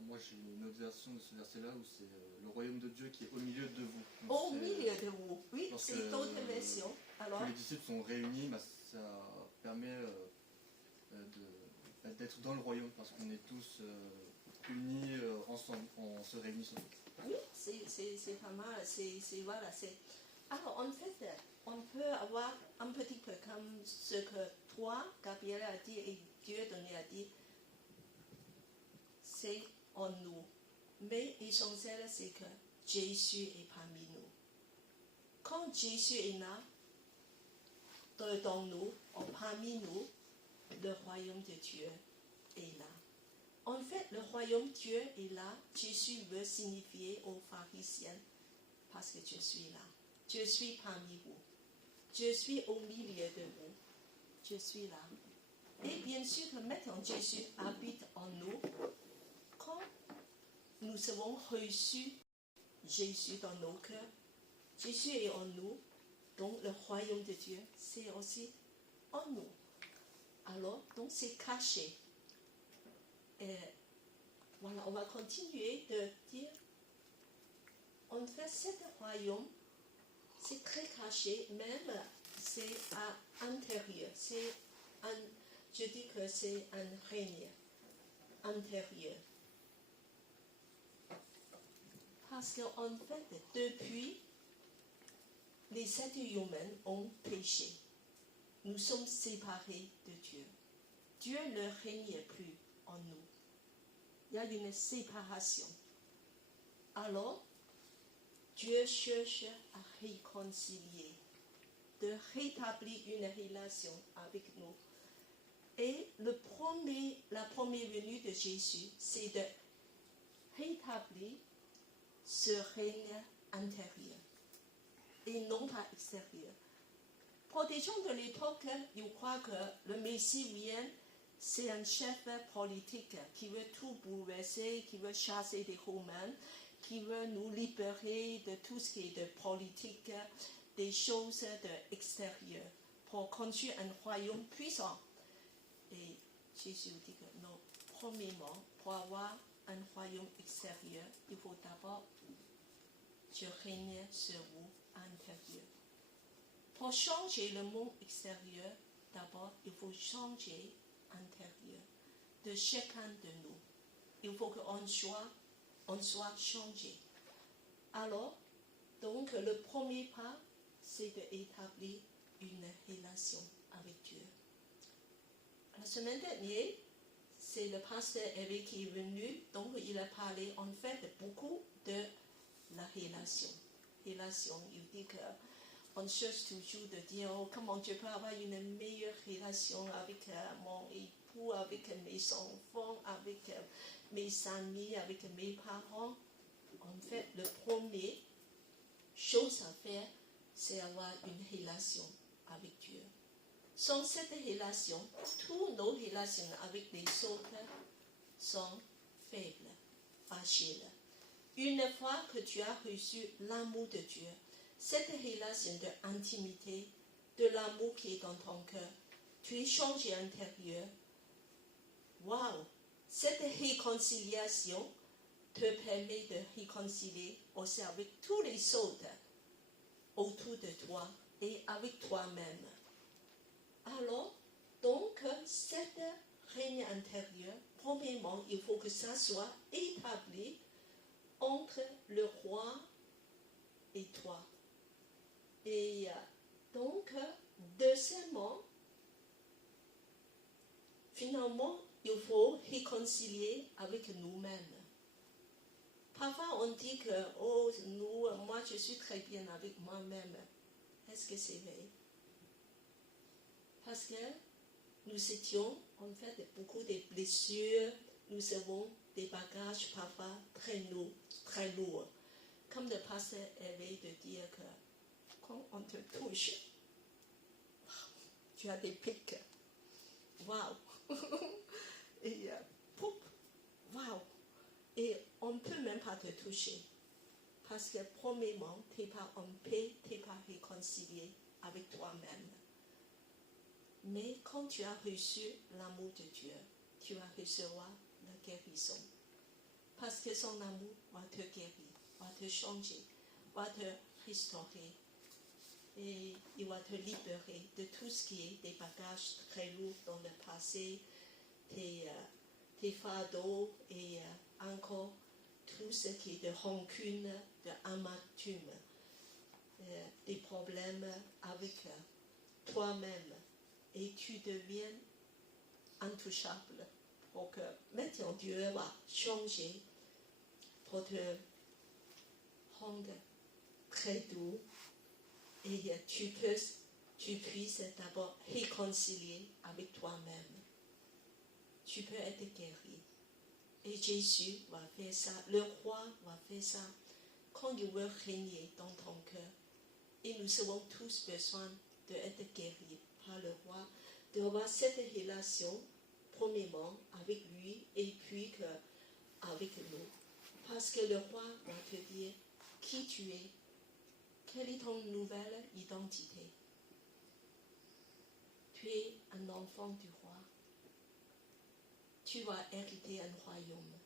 Moi, j'ai une autre version de ce verset-là où c'est le royaume de Dieu qui est au milieu de vous. Donc, au milieu de vous, oui, c'est d'autres versions. Alors, tous les disciples sont réunis, ça permet d'être dans le royaume parce qu'on est tous unis ensemble en se réunissant. Oui, c'est pas mal. Voilà, alors, en fait, on peut avoir un petit peu comme ce que toi, Gabriel a dit et Dieu donné a dit, c'est en nous. Mais l'essentiel, c'est que Jésus est parmi nous. Quand Jésus est là, dans nous, parmi nous, le royaume de Dieu est là. En fait, le royaume de Dieu est là. Jésus veut signifier aux pharisiens, parce que je suis là. Je suis parmi vous. Je suis au milieu de vous. Je suis là. Et bien sûr que maintenant Jésus habite en nous. Quand nous avons reçu Jésus dans nos cœurs, Jésus est en nous, donc le royaume de Dieu, c'est aussi en nous. Alors, donc c'est caché. Et voilà, on va continuer de dire, en fait, ce royaume, c'est très caché, même c'est à l'intérieur. Je dis que c'est un règne intérieur. Parce qu'en fait, depuis, les êtres humains ont péché. Nous sommes séparés de Dieu. Dieu ne règne plus en nous. Il y a une séparation. Alors, Dieu cherche à réconcilier, de rétablir une relation avec nous. Et la première venue de Jésus, c'est de rétablir ce règne intérieur. et non pas extérieur. Pour des gens de l'époque, ils croient que le Messie vient, c'est un chef politique qui veut tout bouleverser, qui veut chasser des Romains, qui veut nous libérer de tout ce qui est de politique, des choses de extérieures, pour construire un royaume puissant. Et Jésus dit que non, premièrement, pour avoir un royaume extérieur, il faut d'abord que Dieu règne sur vous à l'intérieur. Pour changer le monde extérieur, d'abord, il faut changer l'intérieur de chacun de nous. Il faut qu'on soit changé. Alors, donc, le premier pas, c'est d'établir une relation avec Dieu. La semaine dernière, c'est le pasteur Eric qui est venu, donc il a parlé en fait beaucoup de la relation. Relation, il dit qu'on cherche toujours de dire comment je peux avoir une meilleure relation avec mon époux, avec mes enfants, avec mes amis, avec mes parents. En fait, le premier chose à faire, c'est avoir une relation avec Dieu. Sans cette relation, toutes nos relations avec les autres sont faibles, fragiles. Une fois que tu as reçu l'amour de Dieu, cette relation d'intimité, de l'amour qui est dans ton cœur, tu es changé intérieur. Waouh! Cette réconciliation te permet de réconcilier aussi avec tous les autres autour de toi et avec toi-même. Alors, donc, cette règne intérieur, premièrement, il faut que ça soit établi entre le roi et toi. Et donc, deuxièmement, finalement, il faut réconcilier avec nous-mêmes. Parfois, on dit que, oh, moi, je suis très bien avec moi-même. Est-ce que c'est vrai? Parce que nous étions, en fait, beaucoup de blessures, nous avons des bagages parfois très lourds. Comme le pasteur avait de dire que quand on te touche, tu as des pics. Waouh! Et poup! Waouh! Et on ne peut même pas te toucher. Parce que, premièrement, tu n'es pas en paix, tu n'es pas réconcilié avec toi-même. Mais quand tu as reçu l'amour de Dieu, tu vas recevoir la guérison. Parce que son amour va te guérir, va te changer, va te restaurer. Et il va te libérer de tout ce qui est des bagages très lourds dans le passé, tes fardeaux et encore tout ce qui est de rancune, d'amertume, des problèmes avec toi-même. Et tu deviens intouchable. Pour que maintenant Dieu va changer pour te rendre très doux et tu puisses d'abord réconcilier avec toi-même. Tu peux être guéri. Et Jésus va faire ça, le roi va faire ça quand il veut régner dans ton cœur. Et nous avons tous besoin d'être guéris par le roi, d'avoir cette relation, premièrement, avec lui et puis avec nous. Parce que le roi va te dire qui tu es, quelle est ton nouvelle identité. Tu es un enfant du roi. Tu vas hériter un royaume.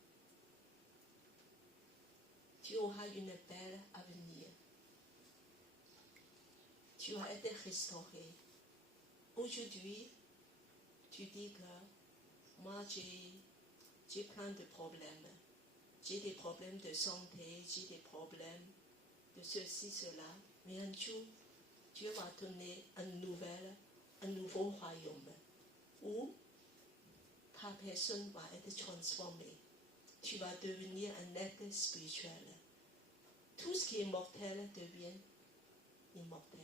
Tu auras une belle avenir. Tu vas être restauré. Aujourd'hui, tu dis que moi j'ai plein de problèmes. J'ai des problèmes de santé, j'ai des problèmes de ceci, cela. Mais un jour, Dieu va donner un nouveau royaume où ta personne va être transformée. Tu vas devenir un être spirituel. Tout ce qui est mortel devient immortel.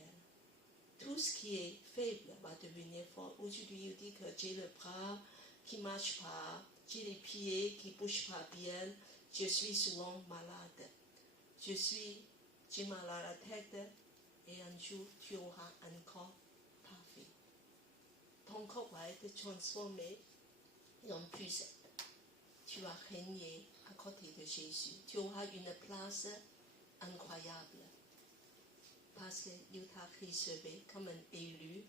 Tout ce qui est faible va devenir fort. Aujourd'hui, il dit que j'ai le bras qui ne marche pas, j'ai les pieds qui ne bougent pas bien, je suis souvent malade. J'ai mal à la tête Et un jour, tu auras un corps parfait. Ton corps va être transformé en puissance. Tu vas régner à côté de Jésus. Tu auras une place incroyable. Parce qu'il t'a réservé comme un élu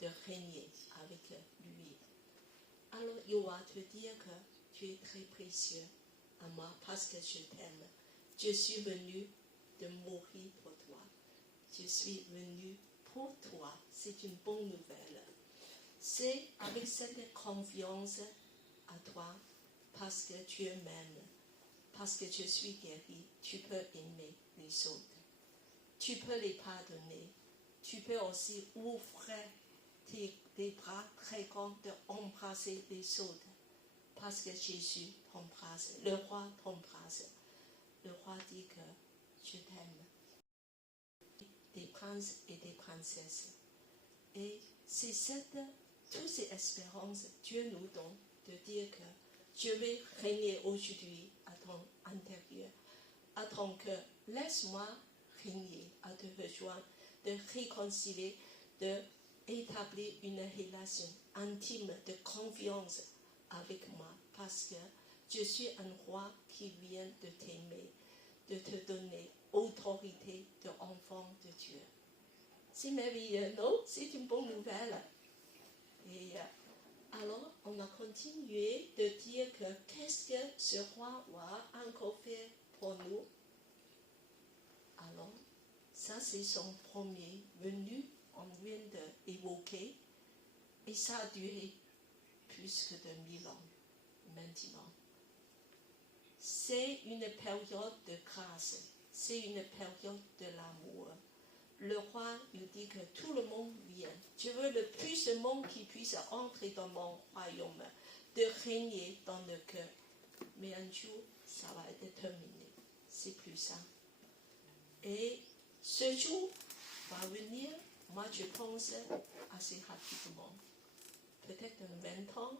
de régner avec lui. Alors il va te dire que tu es très précieux à moi parce que je t'aime. Je suis venu de mourir pour toi. Je suis venu pour toi. C'est une bonne nouvelle. C'est avec cette confiance à toi, parce que tu m'aimes, parce que je suis guéri, tu peux aimer les autres. Tu peux les pardonner. Tu peux aussi ouvrir tes bras très grands d'embrasser les autres. Parce que Jésus t'embrasse, le roi t'embrasse. Le roi dit que je t'aime. Des princes et des princesses. Et c'est toutes ces espérances Dieu nous donne de dire que je vais régner aujourd'hui à ton intérieur, à ton cœur. Laisse-moi régner, à te rejoindre, de réconcilier, d'établir une relation intime de confiance avec moi, parce que je suis un roi qui vient de t'aimer, de te donner autorité d'enfant de Dieu. C'est merveilleux, non? C'est une bonne nouvelle. Et alors, on a continué de dire que qu'est-ce que ce roi va encore faire pour nous. Alors, ça c'est son premier venu, on vient d'évoquer, et ça a duré plus que de 1000 ans maintenant. C'est une période de grâce, c'est une période de l'amour. Le roi nous dit que tout le monde vient. Je veux le plus de monde qui puisse entrer dans mon royaume, de régner dans le cœur. Mais un jour, ça va être terminé. C'est plus ça. Et ce jour va venir, moi je pense, assez rapidement. Peut-être 20 ans,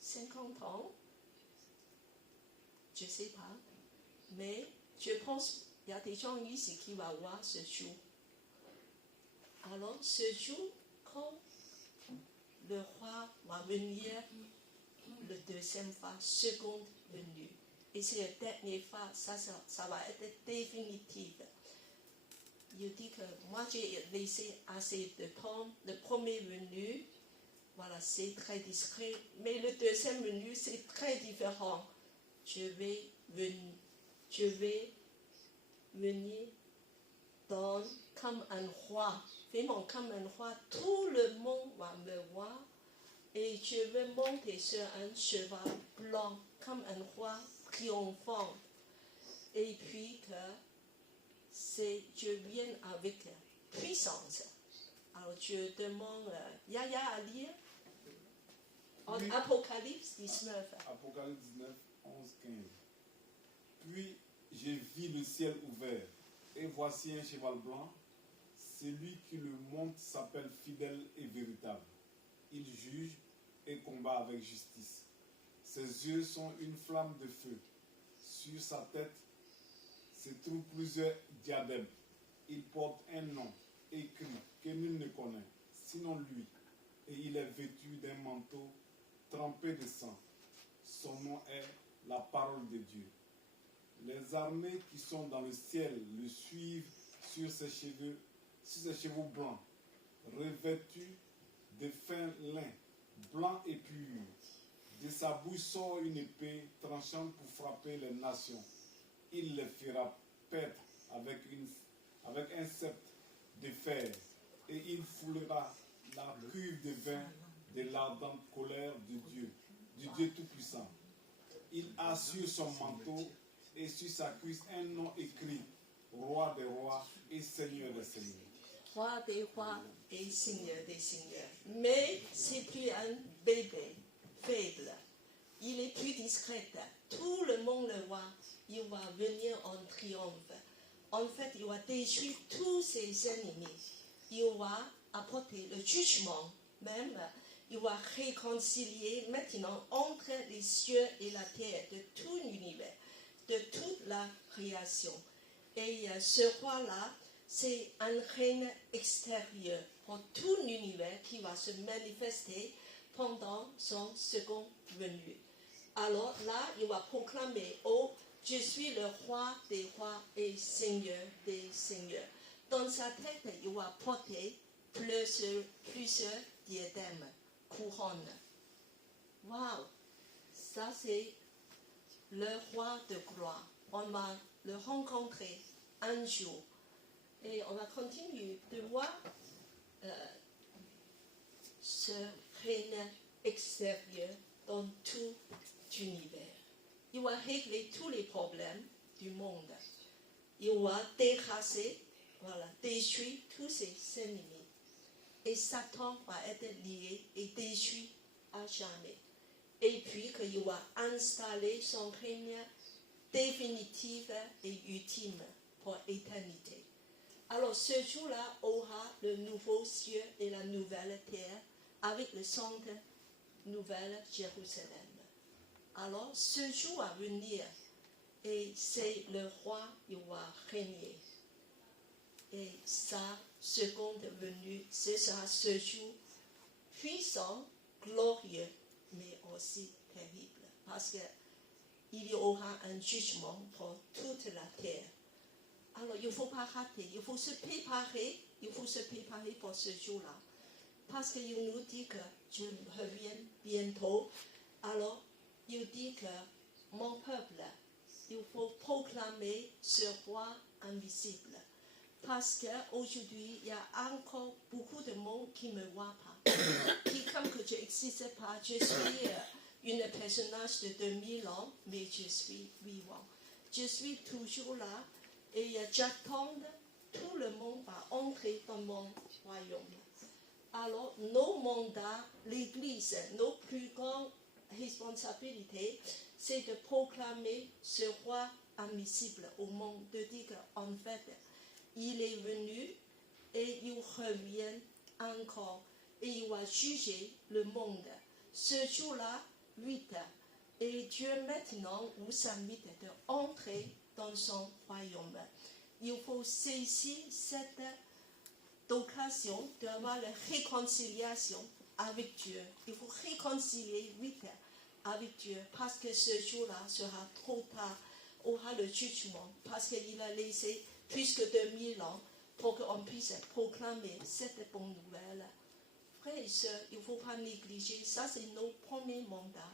50 ans, je ne sais pas. Mais je pense il y a des gens ici qui vont voir ce jour. Alors, ce jour, quand le roi va venir, le deuxième fois, seconde venue. Et c'est la dernière fois, ça va être définitif. Il dit que moi, j'ai laissé assez de temps. Le premier venu, voilà, c'est très discret. Mais le deuxième venu, c'est très différent. Je vais venir comme un roi, vraiment comme un roi, tout le monde va me voir et je vais monter sur un cheval blanc comme un roi triomphant. Et puis que je viens avec puissance. Alors je demande Yaya à lire en Oui. Apocalypse 19. Apocalypse 19, 11, 15. Puis j'ai vu le ciel ouvert, et voici un cheval blanc. Celui qui le monte s'appelle fidèle et véritable. Il juge et combat avec justice. Ses yeux sont une flamme de feu. Sur sa tête se trouvent plusieurs diadèmes. Il porte un nom écrit que nul ne connaît, sinon lui. Et il est vêtu d'un manteau trempé de sang. Son nom est la parole de Dieu. Les armées qui sont dans le ciel le suivent sur ses chevaux blancs, revêtus de fin lin, blanc et pur. De sa bouche sort une épée tranchante pour frapper les nations. Il les fera paître avec un sceptre de fer, et il foulera la cuve de vin de l'ardente colère de Dieu, du Dieu Tout-Puissant. Il a sur son manteau et sur sa cuisse un nom écrit, Roi des rois et Seigneur des seigneurs. Roi des rois et Seigneur des seigneurs. Mais c'est plus un bébé faible. Il est plus discret. Tout le monde le voit. Il va venir en triomphe. En fait, il va détruire tous ses ennemis. Il va apporter le jugement même. Il va réconcilier maintenant entre les cieux et la terre, de tout l'univers, de toute la création. Et ce roi-là, c'est un règne extérieur pour tout l'univers qui va se manifester pendant son second venue. Alors là, il va proclamer, oh, je suis le roi des rois et seigneur des seigneurs. Dans sa tête, il va porter plusieurs diadèmes, couronnes. Waouh, ça c'est le roi de gloire. On va le rencontrer un jour. Et on va continuer de voir ce règne extérieur dans tout l'univers. Il va régler tous les problèmes du monde. Il va décrasser, détruire tous ses ennemis. Et Satan va être lié et détruit à jamais. Et puis qu'il va installer son règne définitif et ultime pour l'éternité. Alors ce jour-là aura le nouveau ciel et la nouvelle terre avec le centre Nouvelle Jérusalem. Alors ce jour va venir et c'est le roi qui va régner. Et sa seconde venue, ce sera ce jour puissant, glorieux, mais aussi terrible. Parce qu'il y aura un jugement pour toute la terre. Alors il ne faut pas rater, il faut se préparer pour ce jour-là. Parce qu'il nous dit que je reviens bientôt. Alors il dit que mon peuple, il faut proclamer ce roi invisible. Parce qu'aujourd'hui, il y a encore beaucoup de monde qui ne me voit pas. Qui, comme que je n'existe pas, je suis une personnage de 2000 ans, mais je suis vivant. Je suis toujours là et j'attends, tout le monde va entrer dans mon royaume. Alors, nos mandats, l'Église, nos plus grandes responsabilités, c'est de proclamer ce roi invisible au monde, de dire qu'en fait, il est venu et il revient encore et il va juger le monde. Ce jour-là, 8. Et Dieu maintenant vous invite d'entrer dans son royaume. Il faut saisir cette occasion d'avoir la réconciliation avec Dieu. Il faut réconcilier 8 avec Dieu parce que ce jour-là sera trop tard, aura le jugement parce qu'il a laissé plus que 2000 ans pour qu'on puisse proclamer cette bonne nouvelle. Frères et sœurs, il ne faut pas négliger, ça c'est nos premiers mandats.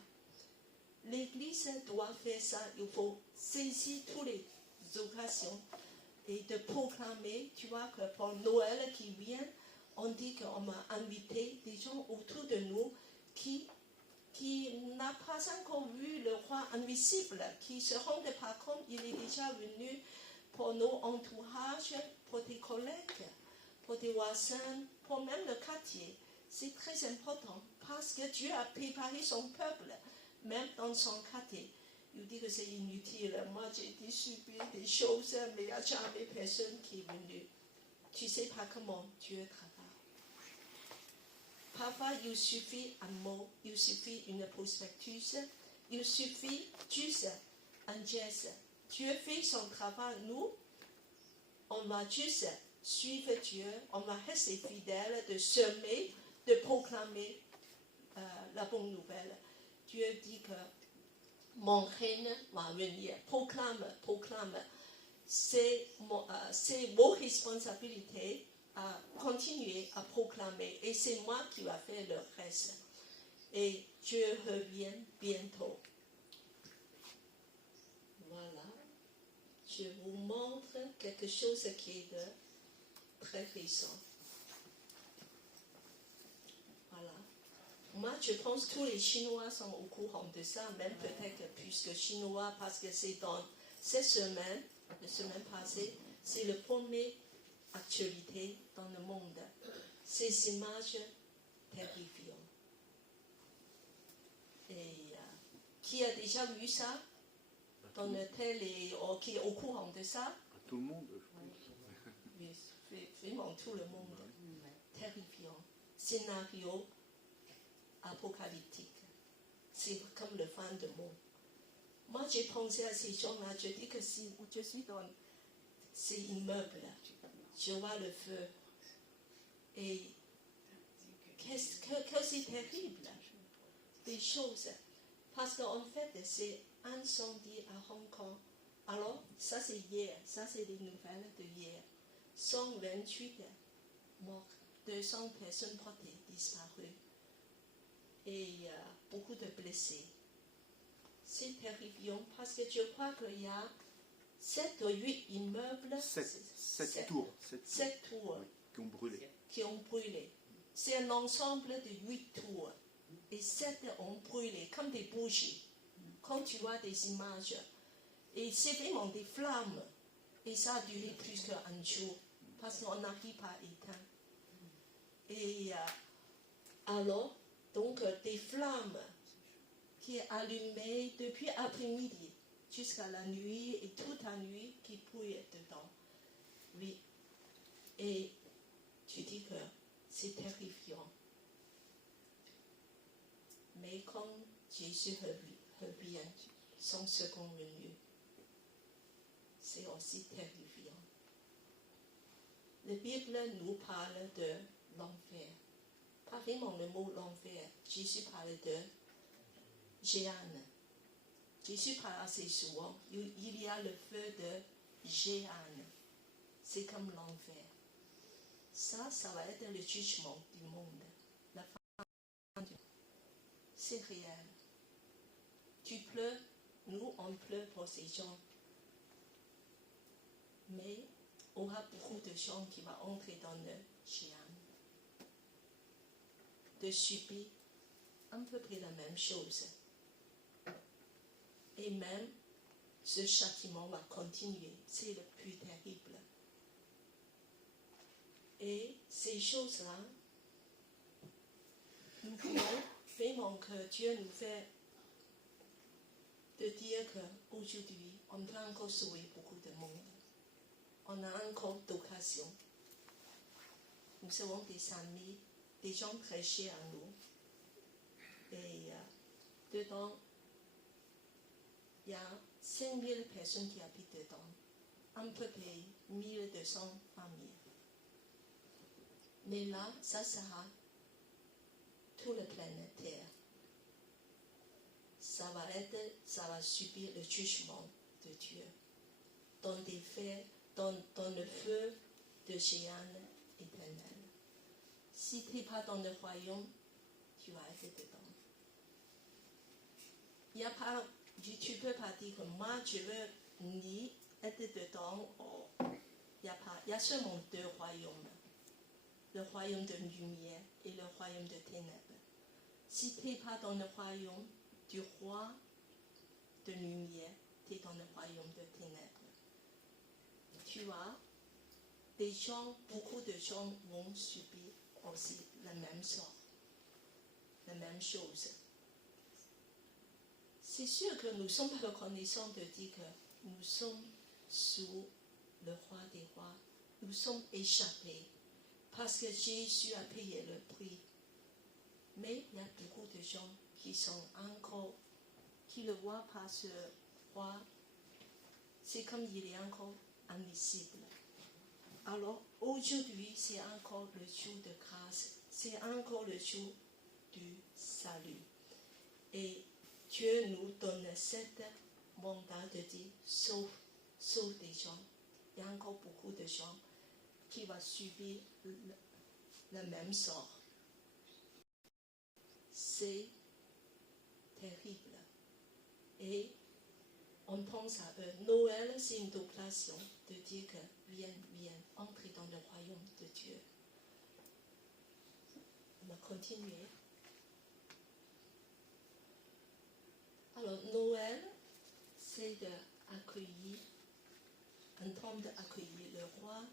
L'Église doit faire ça, il faut saisir toutes les occasions et de proclamer, tu vois que pour Noël qui vient, on dit qu'on m'a invité des gens autour de nous qui n'a pas encore vu le roi invisible, qui ne se rendent pas compte, il est déjà venu pour nos entourages, pour tes collègues, pour tes voisins, pour même le quartier. C'est très important parce que Dieu a préparé son peuple, même dans son quartier. Il dit que c'est inutile. Moi, j'ai été subir des choses, mais il n'y a jamais personne qui est venu. Tu ne sais pas comment Dieu travaille. Parfois, il suffit un mot, il suffit une prospectus, il suffit juste un geste. Dieu fait son travail, nous, on va juste suivre Dieu, on va rester fidèle de semer, de proclamer la bonne nouvelle. Dieu dit que mon règne va venir. Proclame. C'est vos responsabilités à continuer à proclamer. Et c'est moi qui vais faire le reste. Et Dieu revient bientôt. Voilà. Je vous montre quelque chose qui est très récent. Voilà. Moi, je pense que tous les Chinois sont au courant de ça, même peut-être plus que Chinois, parce que c'est dans cette semaine, la semaine passée, c'est la première actualité dans le monde. Ces images terrifiantes. Et qui a déjà vu ça dans le télé, ou qui est au courant de ça? Tout le monde, je pense. Oui, vraiment tout le monde. Terrifiant. Scénario apocalyptique. C'est comme le fin du monde. Moi, j'ai pensé à ces gens-là. Je dis que si je suis dans ces immeubles. Je vois le feu. Et qu'est-ce que c'est terrible, des choses. Parce qu'en fait, c'est incendie à Hong Kong. Alors, ça c'est hier, ça c'est les nouvelles de hier. 128 morts, 200 personnes portées disparues et beaucoup de blessés. C'est terrifiant parce que je crois qu'il y a 7 ou 8 immeubles. 7 tours. 7 tours Oui, qui ont brûlé. C'est un ensemble de 8 tours. Et 7 ont brûlé comme des bougies. Quand tu vois des images, et c'est vraiment des flammes. Et ça a duré plus qu'un jour, parce qu'on n'arrive pas à éteindre. Et alors, donc des flammes qui est allumées depuis après-midi jusqu'à la nuit et toute la nuit qui brûle dedans. Oui. Et tu dis que c'est terrifiant. Mais comme Jésus revient, son second venu, c'est aussi terrifiant. La Bible nous parle de l'enfer. Pas vraiment le mot l'enfer. Jésus parle de Géhenne. Jésus parle assez souvent. Il y a le feu de Géhenne. C'est comme l'enfer. Ça va être le jugement du monde. La fin du monde. C'est réel. Tu pleures, nous on pleure pour ces gens. Mais il y aura beaucoup de gens qui vont entrer dans le Géhenne. De subir à peu près la même chose. Et même, ce châtiment va continuer. C'est le plus terrible. Et ces choses-là, nous voulons vraiment que Dieu nous fait de dire qu'aujourd'hui, on peut encore sauver beaucoup de monde. On a encore d'occasion. Nous avons des amis, des gens très chers à nous. Et dedans, il y a 5000 personnes qui habitent dedans. À peu près 1200 familles. Mais là, ça sera tout le planète Terre. Ça va subir le jugement de Dieu. Dans des faits, dans le feu de Géhenne éternel. Si tu n'es pas dans le royaume, tu vas être dedans. Il y a pas, tu ne peux pas dire que moi je veux ni être dedans. Il y a seulement 2 royaumes. Le royaume de lumière et le royaume de ténèbres. Si tu n'es pas dans le royaume du roi de lumière, tu es dans le royaume de ténèbres. Tu as des gens, beaucoup de gens vont subir aussi la même sort, la même chose. C'est sûr que nous sommes reconnaissants de dire que nous sommes sous le roi des rois. Nous sommes échappés parce que Jésus a payé le prix. Mais il y a beaucoup de gens qui sont encore, qui ne voient pas ce roi. C'est comme il est encore invisible. Alors aujourd'hui, c'est encore le jour de grâce. C'est encore le jour du salut. Et Dieu nous donne cet mandat de dire sauve des gens. Il y a encore beaucoup de gens qui vont subir le même sort. C'est terrible. Et on pense à eux. Noël, c'est une occasion de dire que viens, entrez dans le royaume de Dieu. On va continuer. Alors, Noël, c'est d'accueillir, un temps d'accueillir le roi.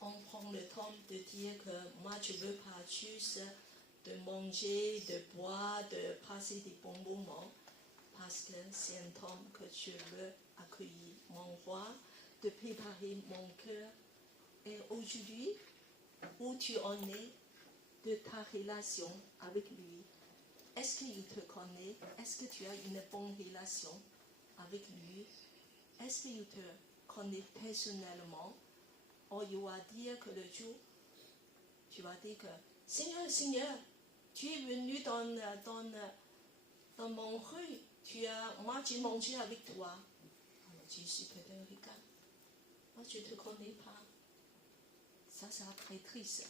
On prend le temps de dire que moi, je ne veux pas juste de manger, de boire, de passer des bons moments, parce que c'est un temps que je veux accueillir mon roi, de préparer mon cœur. Et aujourd'hui, où tu en es de ta relation avec lui, est-ce qu'il te connaît? Est-ce que tu as une bonne relation avec lui? Est-ce qu'il te connais personnellement, or il va dire que le jour, tu vas dire que Seigneur, Seigneur, tu es venu dans mon rue, moi j'ai mangé avec toi. Alors Jésus peut-être regarde, moi je ne te connais pas. Ça sera très triste.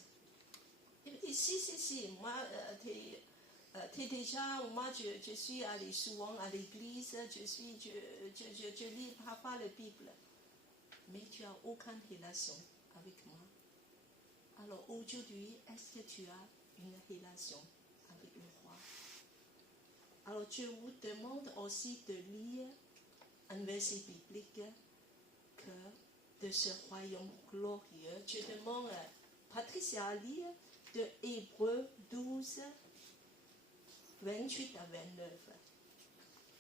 Il dit si, moi t'es déjà, moi je suis allé souvent à l'église, je lis parfois la Bible, mais tu n'as aucune relation avec moi. Alors aujourd'hui, est-ce que tu as une relation avec le roi? Alors je vous demande aussi de lire un verset biblique que de ce royaume glorieux. Je demande à Patricia à lire de Hébreux 12, 28 à 29.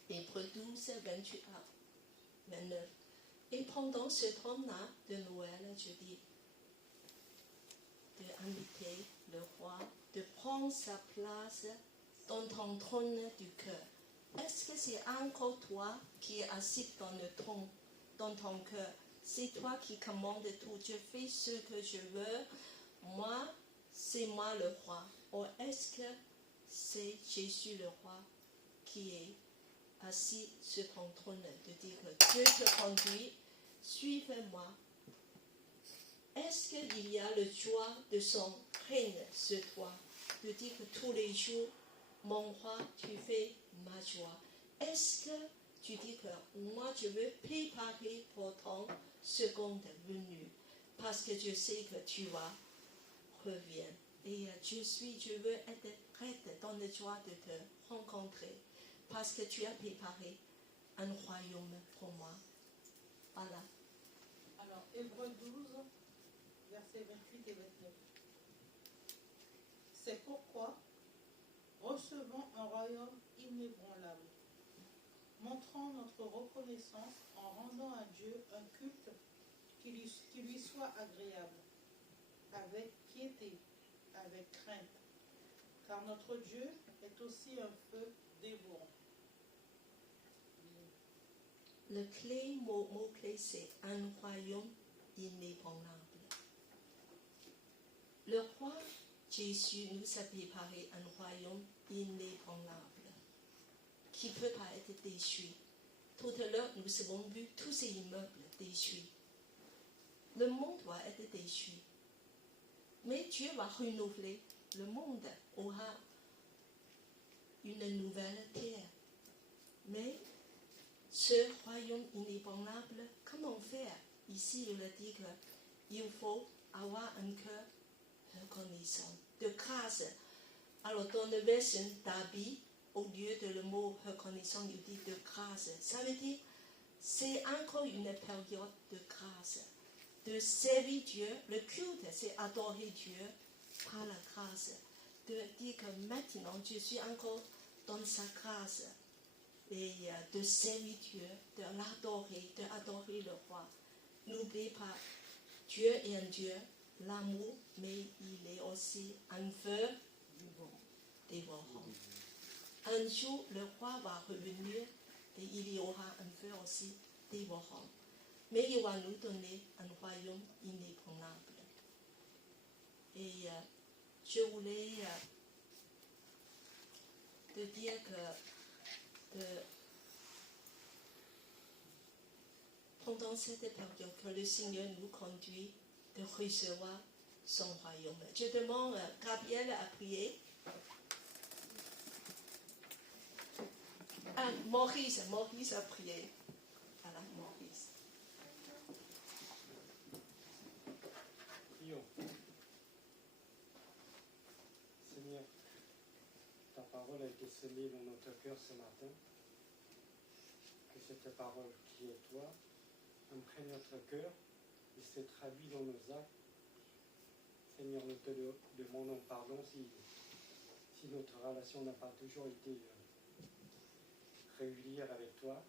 Hébreux 12, 28 à 29. Et pendant ce temps-là de Noël, je dis d'inviter le roi de prendre sa place dans ton trône du cœur. Est-ce que c'est encore toi qui es assis dans le trône, dans ton cœur? C'est toi qui commandes tout. Je fais ce que je veux. Moi, c'est moi le roi. Ou est-ce que c'est Jésus le roi qui est assis sur ton trône, de dire que Dieu te conduit, suivez-moi. Est-ce qu'il y a le joie de son règne sur toi, de dire que tous les jours, mon roi, tu fais ma joie? Est-ce que tu dis que moi, je veux préparer pour ton seconde venue, parce que je sais que tu vas revenir. Et je veux être prête dans la joie de te rencontrer, parce que tu as préparé un royaume pour moi. Voilà. Alors, Hébreux 12, versets 28 et 29. C'est pourquoi recevons un royaume inébranlable, montrant notre reconnaissance en rendant à Dieu un culte qui lui soit agréable, avec piété, avec crainte, car notre Dieu est aussi un feu dévorant. Le mot-clé, c'est un royaume inébranlable. Le roi Jésus nous a préparé un royaume inébranlable qui ne peut pas être détruit. Tout à l'heure, nous avons vu tous ces immeubles détruits. Le monde doit être détruit. Mais Dieu va renouveler le monde, aura une nouvelle terre. Mais ce royaume inébranlable, comment faire? Ici, il a dit qu'il faut avoir un cœur reconnaissant, de grâce. Alors, dans la version d'Abi, au lieu de le mot reconnaissant, il dit de grâce. Ça veut dire, c'est encore une période de grâce, de servir Dieu. Le culte, c'est adorer Dieu par la grâce. De dire que maintenant, je suis encore dans sa grâce. Et de servir Dieu, de l'adorer, d'adorer le roi. N'oubliez pas, Dieu est un Dieu, l'amour, mais il est aussi un feu dévorant. Un jour, le roi va revenir et il y aura un feu aussi dévorant. Mais il va nous donner un royaume inébranlable. Et je voulais te dire que pendant cette période que le Seigneur nous conduit de recevoir son royaume. Je demande à Gabriel à prier. Ah, Maurice a prié. Voilà, Maurice. Prions. Seigneur, ta parole a été semée dans notre cœur ce matin. Que cette parole qui est toi imprègne notre cœur et se traduit dans nos actes. Seigneur, nous te demandons pardon si notre relation n'a pas toujours été régulière avec toi.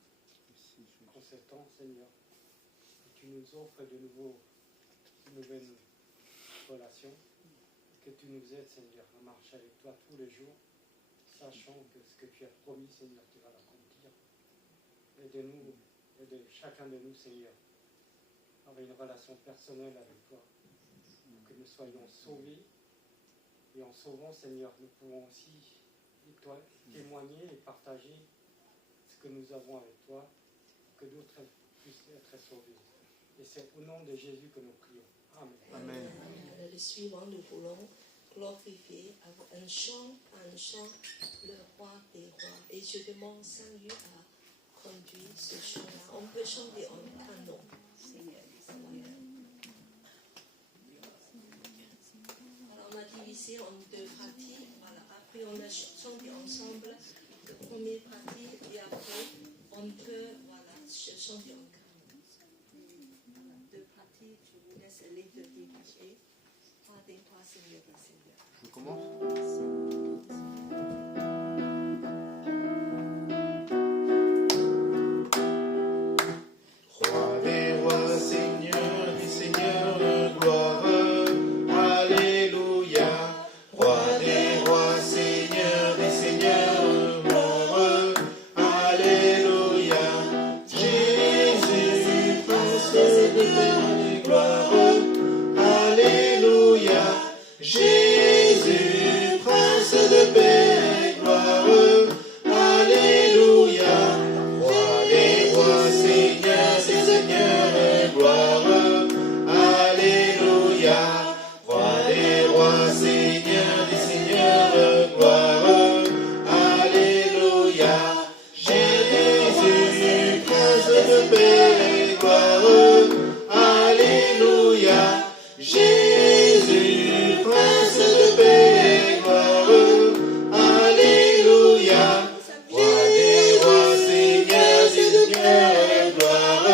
En ce temps, Seigneur, que tu nous offres de nouvelles relations, que tu nous aides, Seigneur, à marcher avec toi tous les jours, sachant que ce que tu as promis, Seigneur, tu vas l'accomplir. Aide-nous, aide chacun de nous, Seigneur, avoir une relation personnelle avec toi, pour que nous soyons sauvés. Et en sauvant, Seigneur, nous pouvons aussi toi, témoigner et partager ce que nous avons avec toi, pour que d'autres puissent être sauvés. Et c'est au nom de Jésus que nous prions. Amen. Amen. Le suivant, nous voulons glorifier avec un chant, le roi des rois. Et je demande Saint-Louis à conduire ce chant-là. On peut chanter en canon. Alors, on a divisé en deux parties. Voilà. Après, on a chanté ensemble la première partie et après, on peut chanter en canon. Voilà, deux parties. Je vous laisse les deux diriger. Roi des rois, Seigneur des seigneurs. Je commence. Roi des rois, Seigneur des seigneurs, gloire, alléluia. Roi des rois, Seigneur des seigneurs, gloire, alléluia. Jésus, prince de paix, gloire, alléluia. Jésus, prince de paix, gloire, alléluia. Roi des rois, Seigneur des seigneurs, gloire, alléluia. Roi des rois, Seigneur des seigneurs, gloire, alléluia. Jésus, prince de paix, gloire, alléluia. Jésus, prince de paix, gloire, alléluia. Roi des rois, Seigneur des seigneurs, gloire,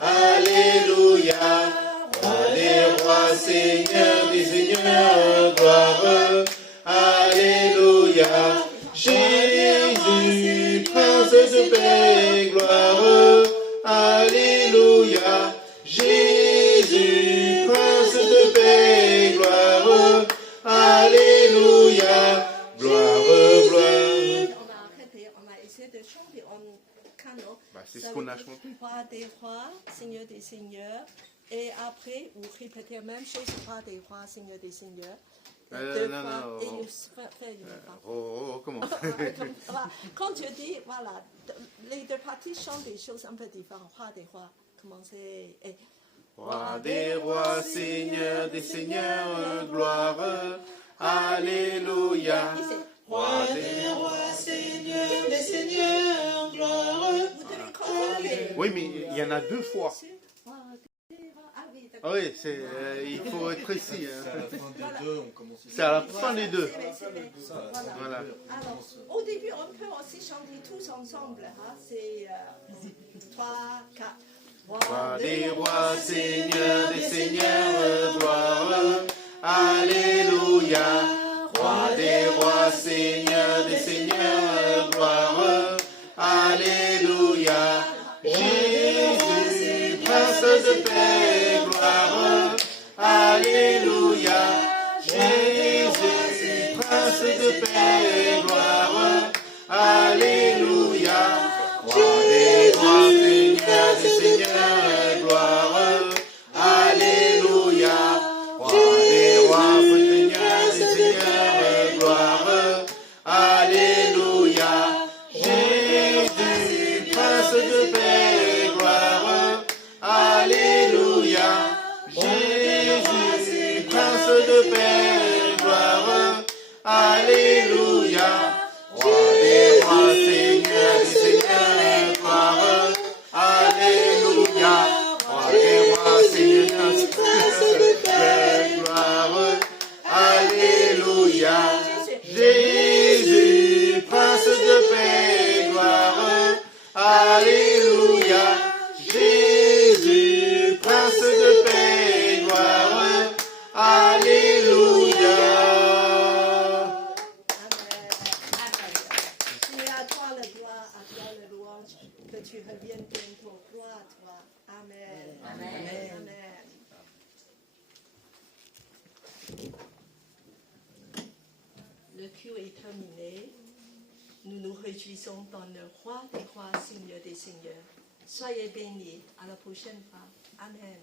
alléluia. Roi des rois, Seigneur des seigneurs, gloire, alléluia. Jésus, prince de paix, gloire, alléluia. Jésus, prince de paix, gloire, alléluia. Gloire, gloire. On a arrêté, on a essayé de chanter en canon. C'est ce qu'on a chanté. Roi des rois, Seigneur des seigneurs. Et après, vous répétez la même chose, Roi des rois, Seigneur des seigneurs. Deux non, fois, non, et nous faisons une fois. Recommence. Voilà. Quand je dis, voilà, les deux parties chantent des choses un peu différentes. Roi des rois, commencez. Et Roi des rois, Seigneur des seigneurs, gloire, alléluia. Roi des rois, Seigneur des seigneurs, gloire, vous devez contrôler. Oui, mais il y en a deux fois. Ah oui, Ah oui, il faut être précis. C'est à la fin des deux, on commence. C'est à la fin des deux. C'est vrai. Voilà. Alors, au début, on peut aussi chanter tous ensemble. Hein? C'est 3, 4. Roi des rois, Seigneur des seigneurs, gloire, alléluia. Roi des rois, Seigneur des seigneurs, gloire, alléluia. Jésus, prince de paix, gloire, alléluia. Jésus, prince de paix, gloire, alléluia. Roi des rois, Seigneur des seigneurs, gloire, alléluia. Roi des rois, Seigneur des seigneurs, gloire, alléluia. Jésus, prince de paix, gloire, alléluia. Jésus, prince de paix, gloire, alléluia. Roi des rois, Seigneur des seigneurs, gloire, alléluia. Roi des rois, Seigneur des seigneurs, gloire, alléluia. Jésus, prince de paix, gloire, alléluia. Jésus, prince de paix, gloire, alléluia. Mais à toi la gloire, à toi la louange, que tu reviennes bientôt. Gloire à toi. Amen. Amen. Amen. Le culte est terminé. Nous nous réjouissons dans le roi des rois, Seigneur des seigneurs. Soyez bénis. À la prochaine fois. Amen.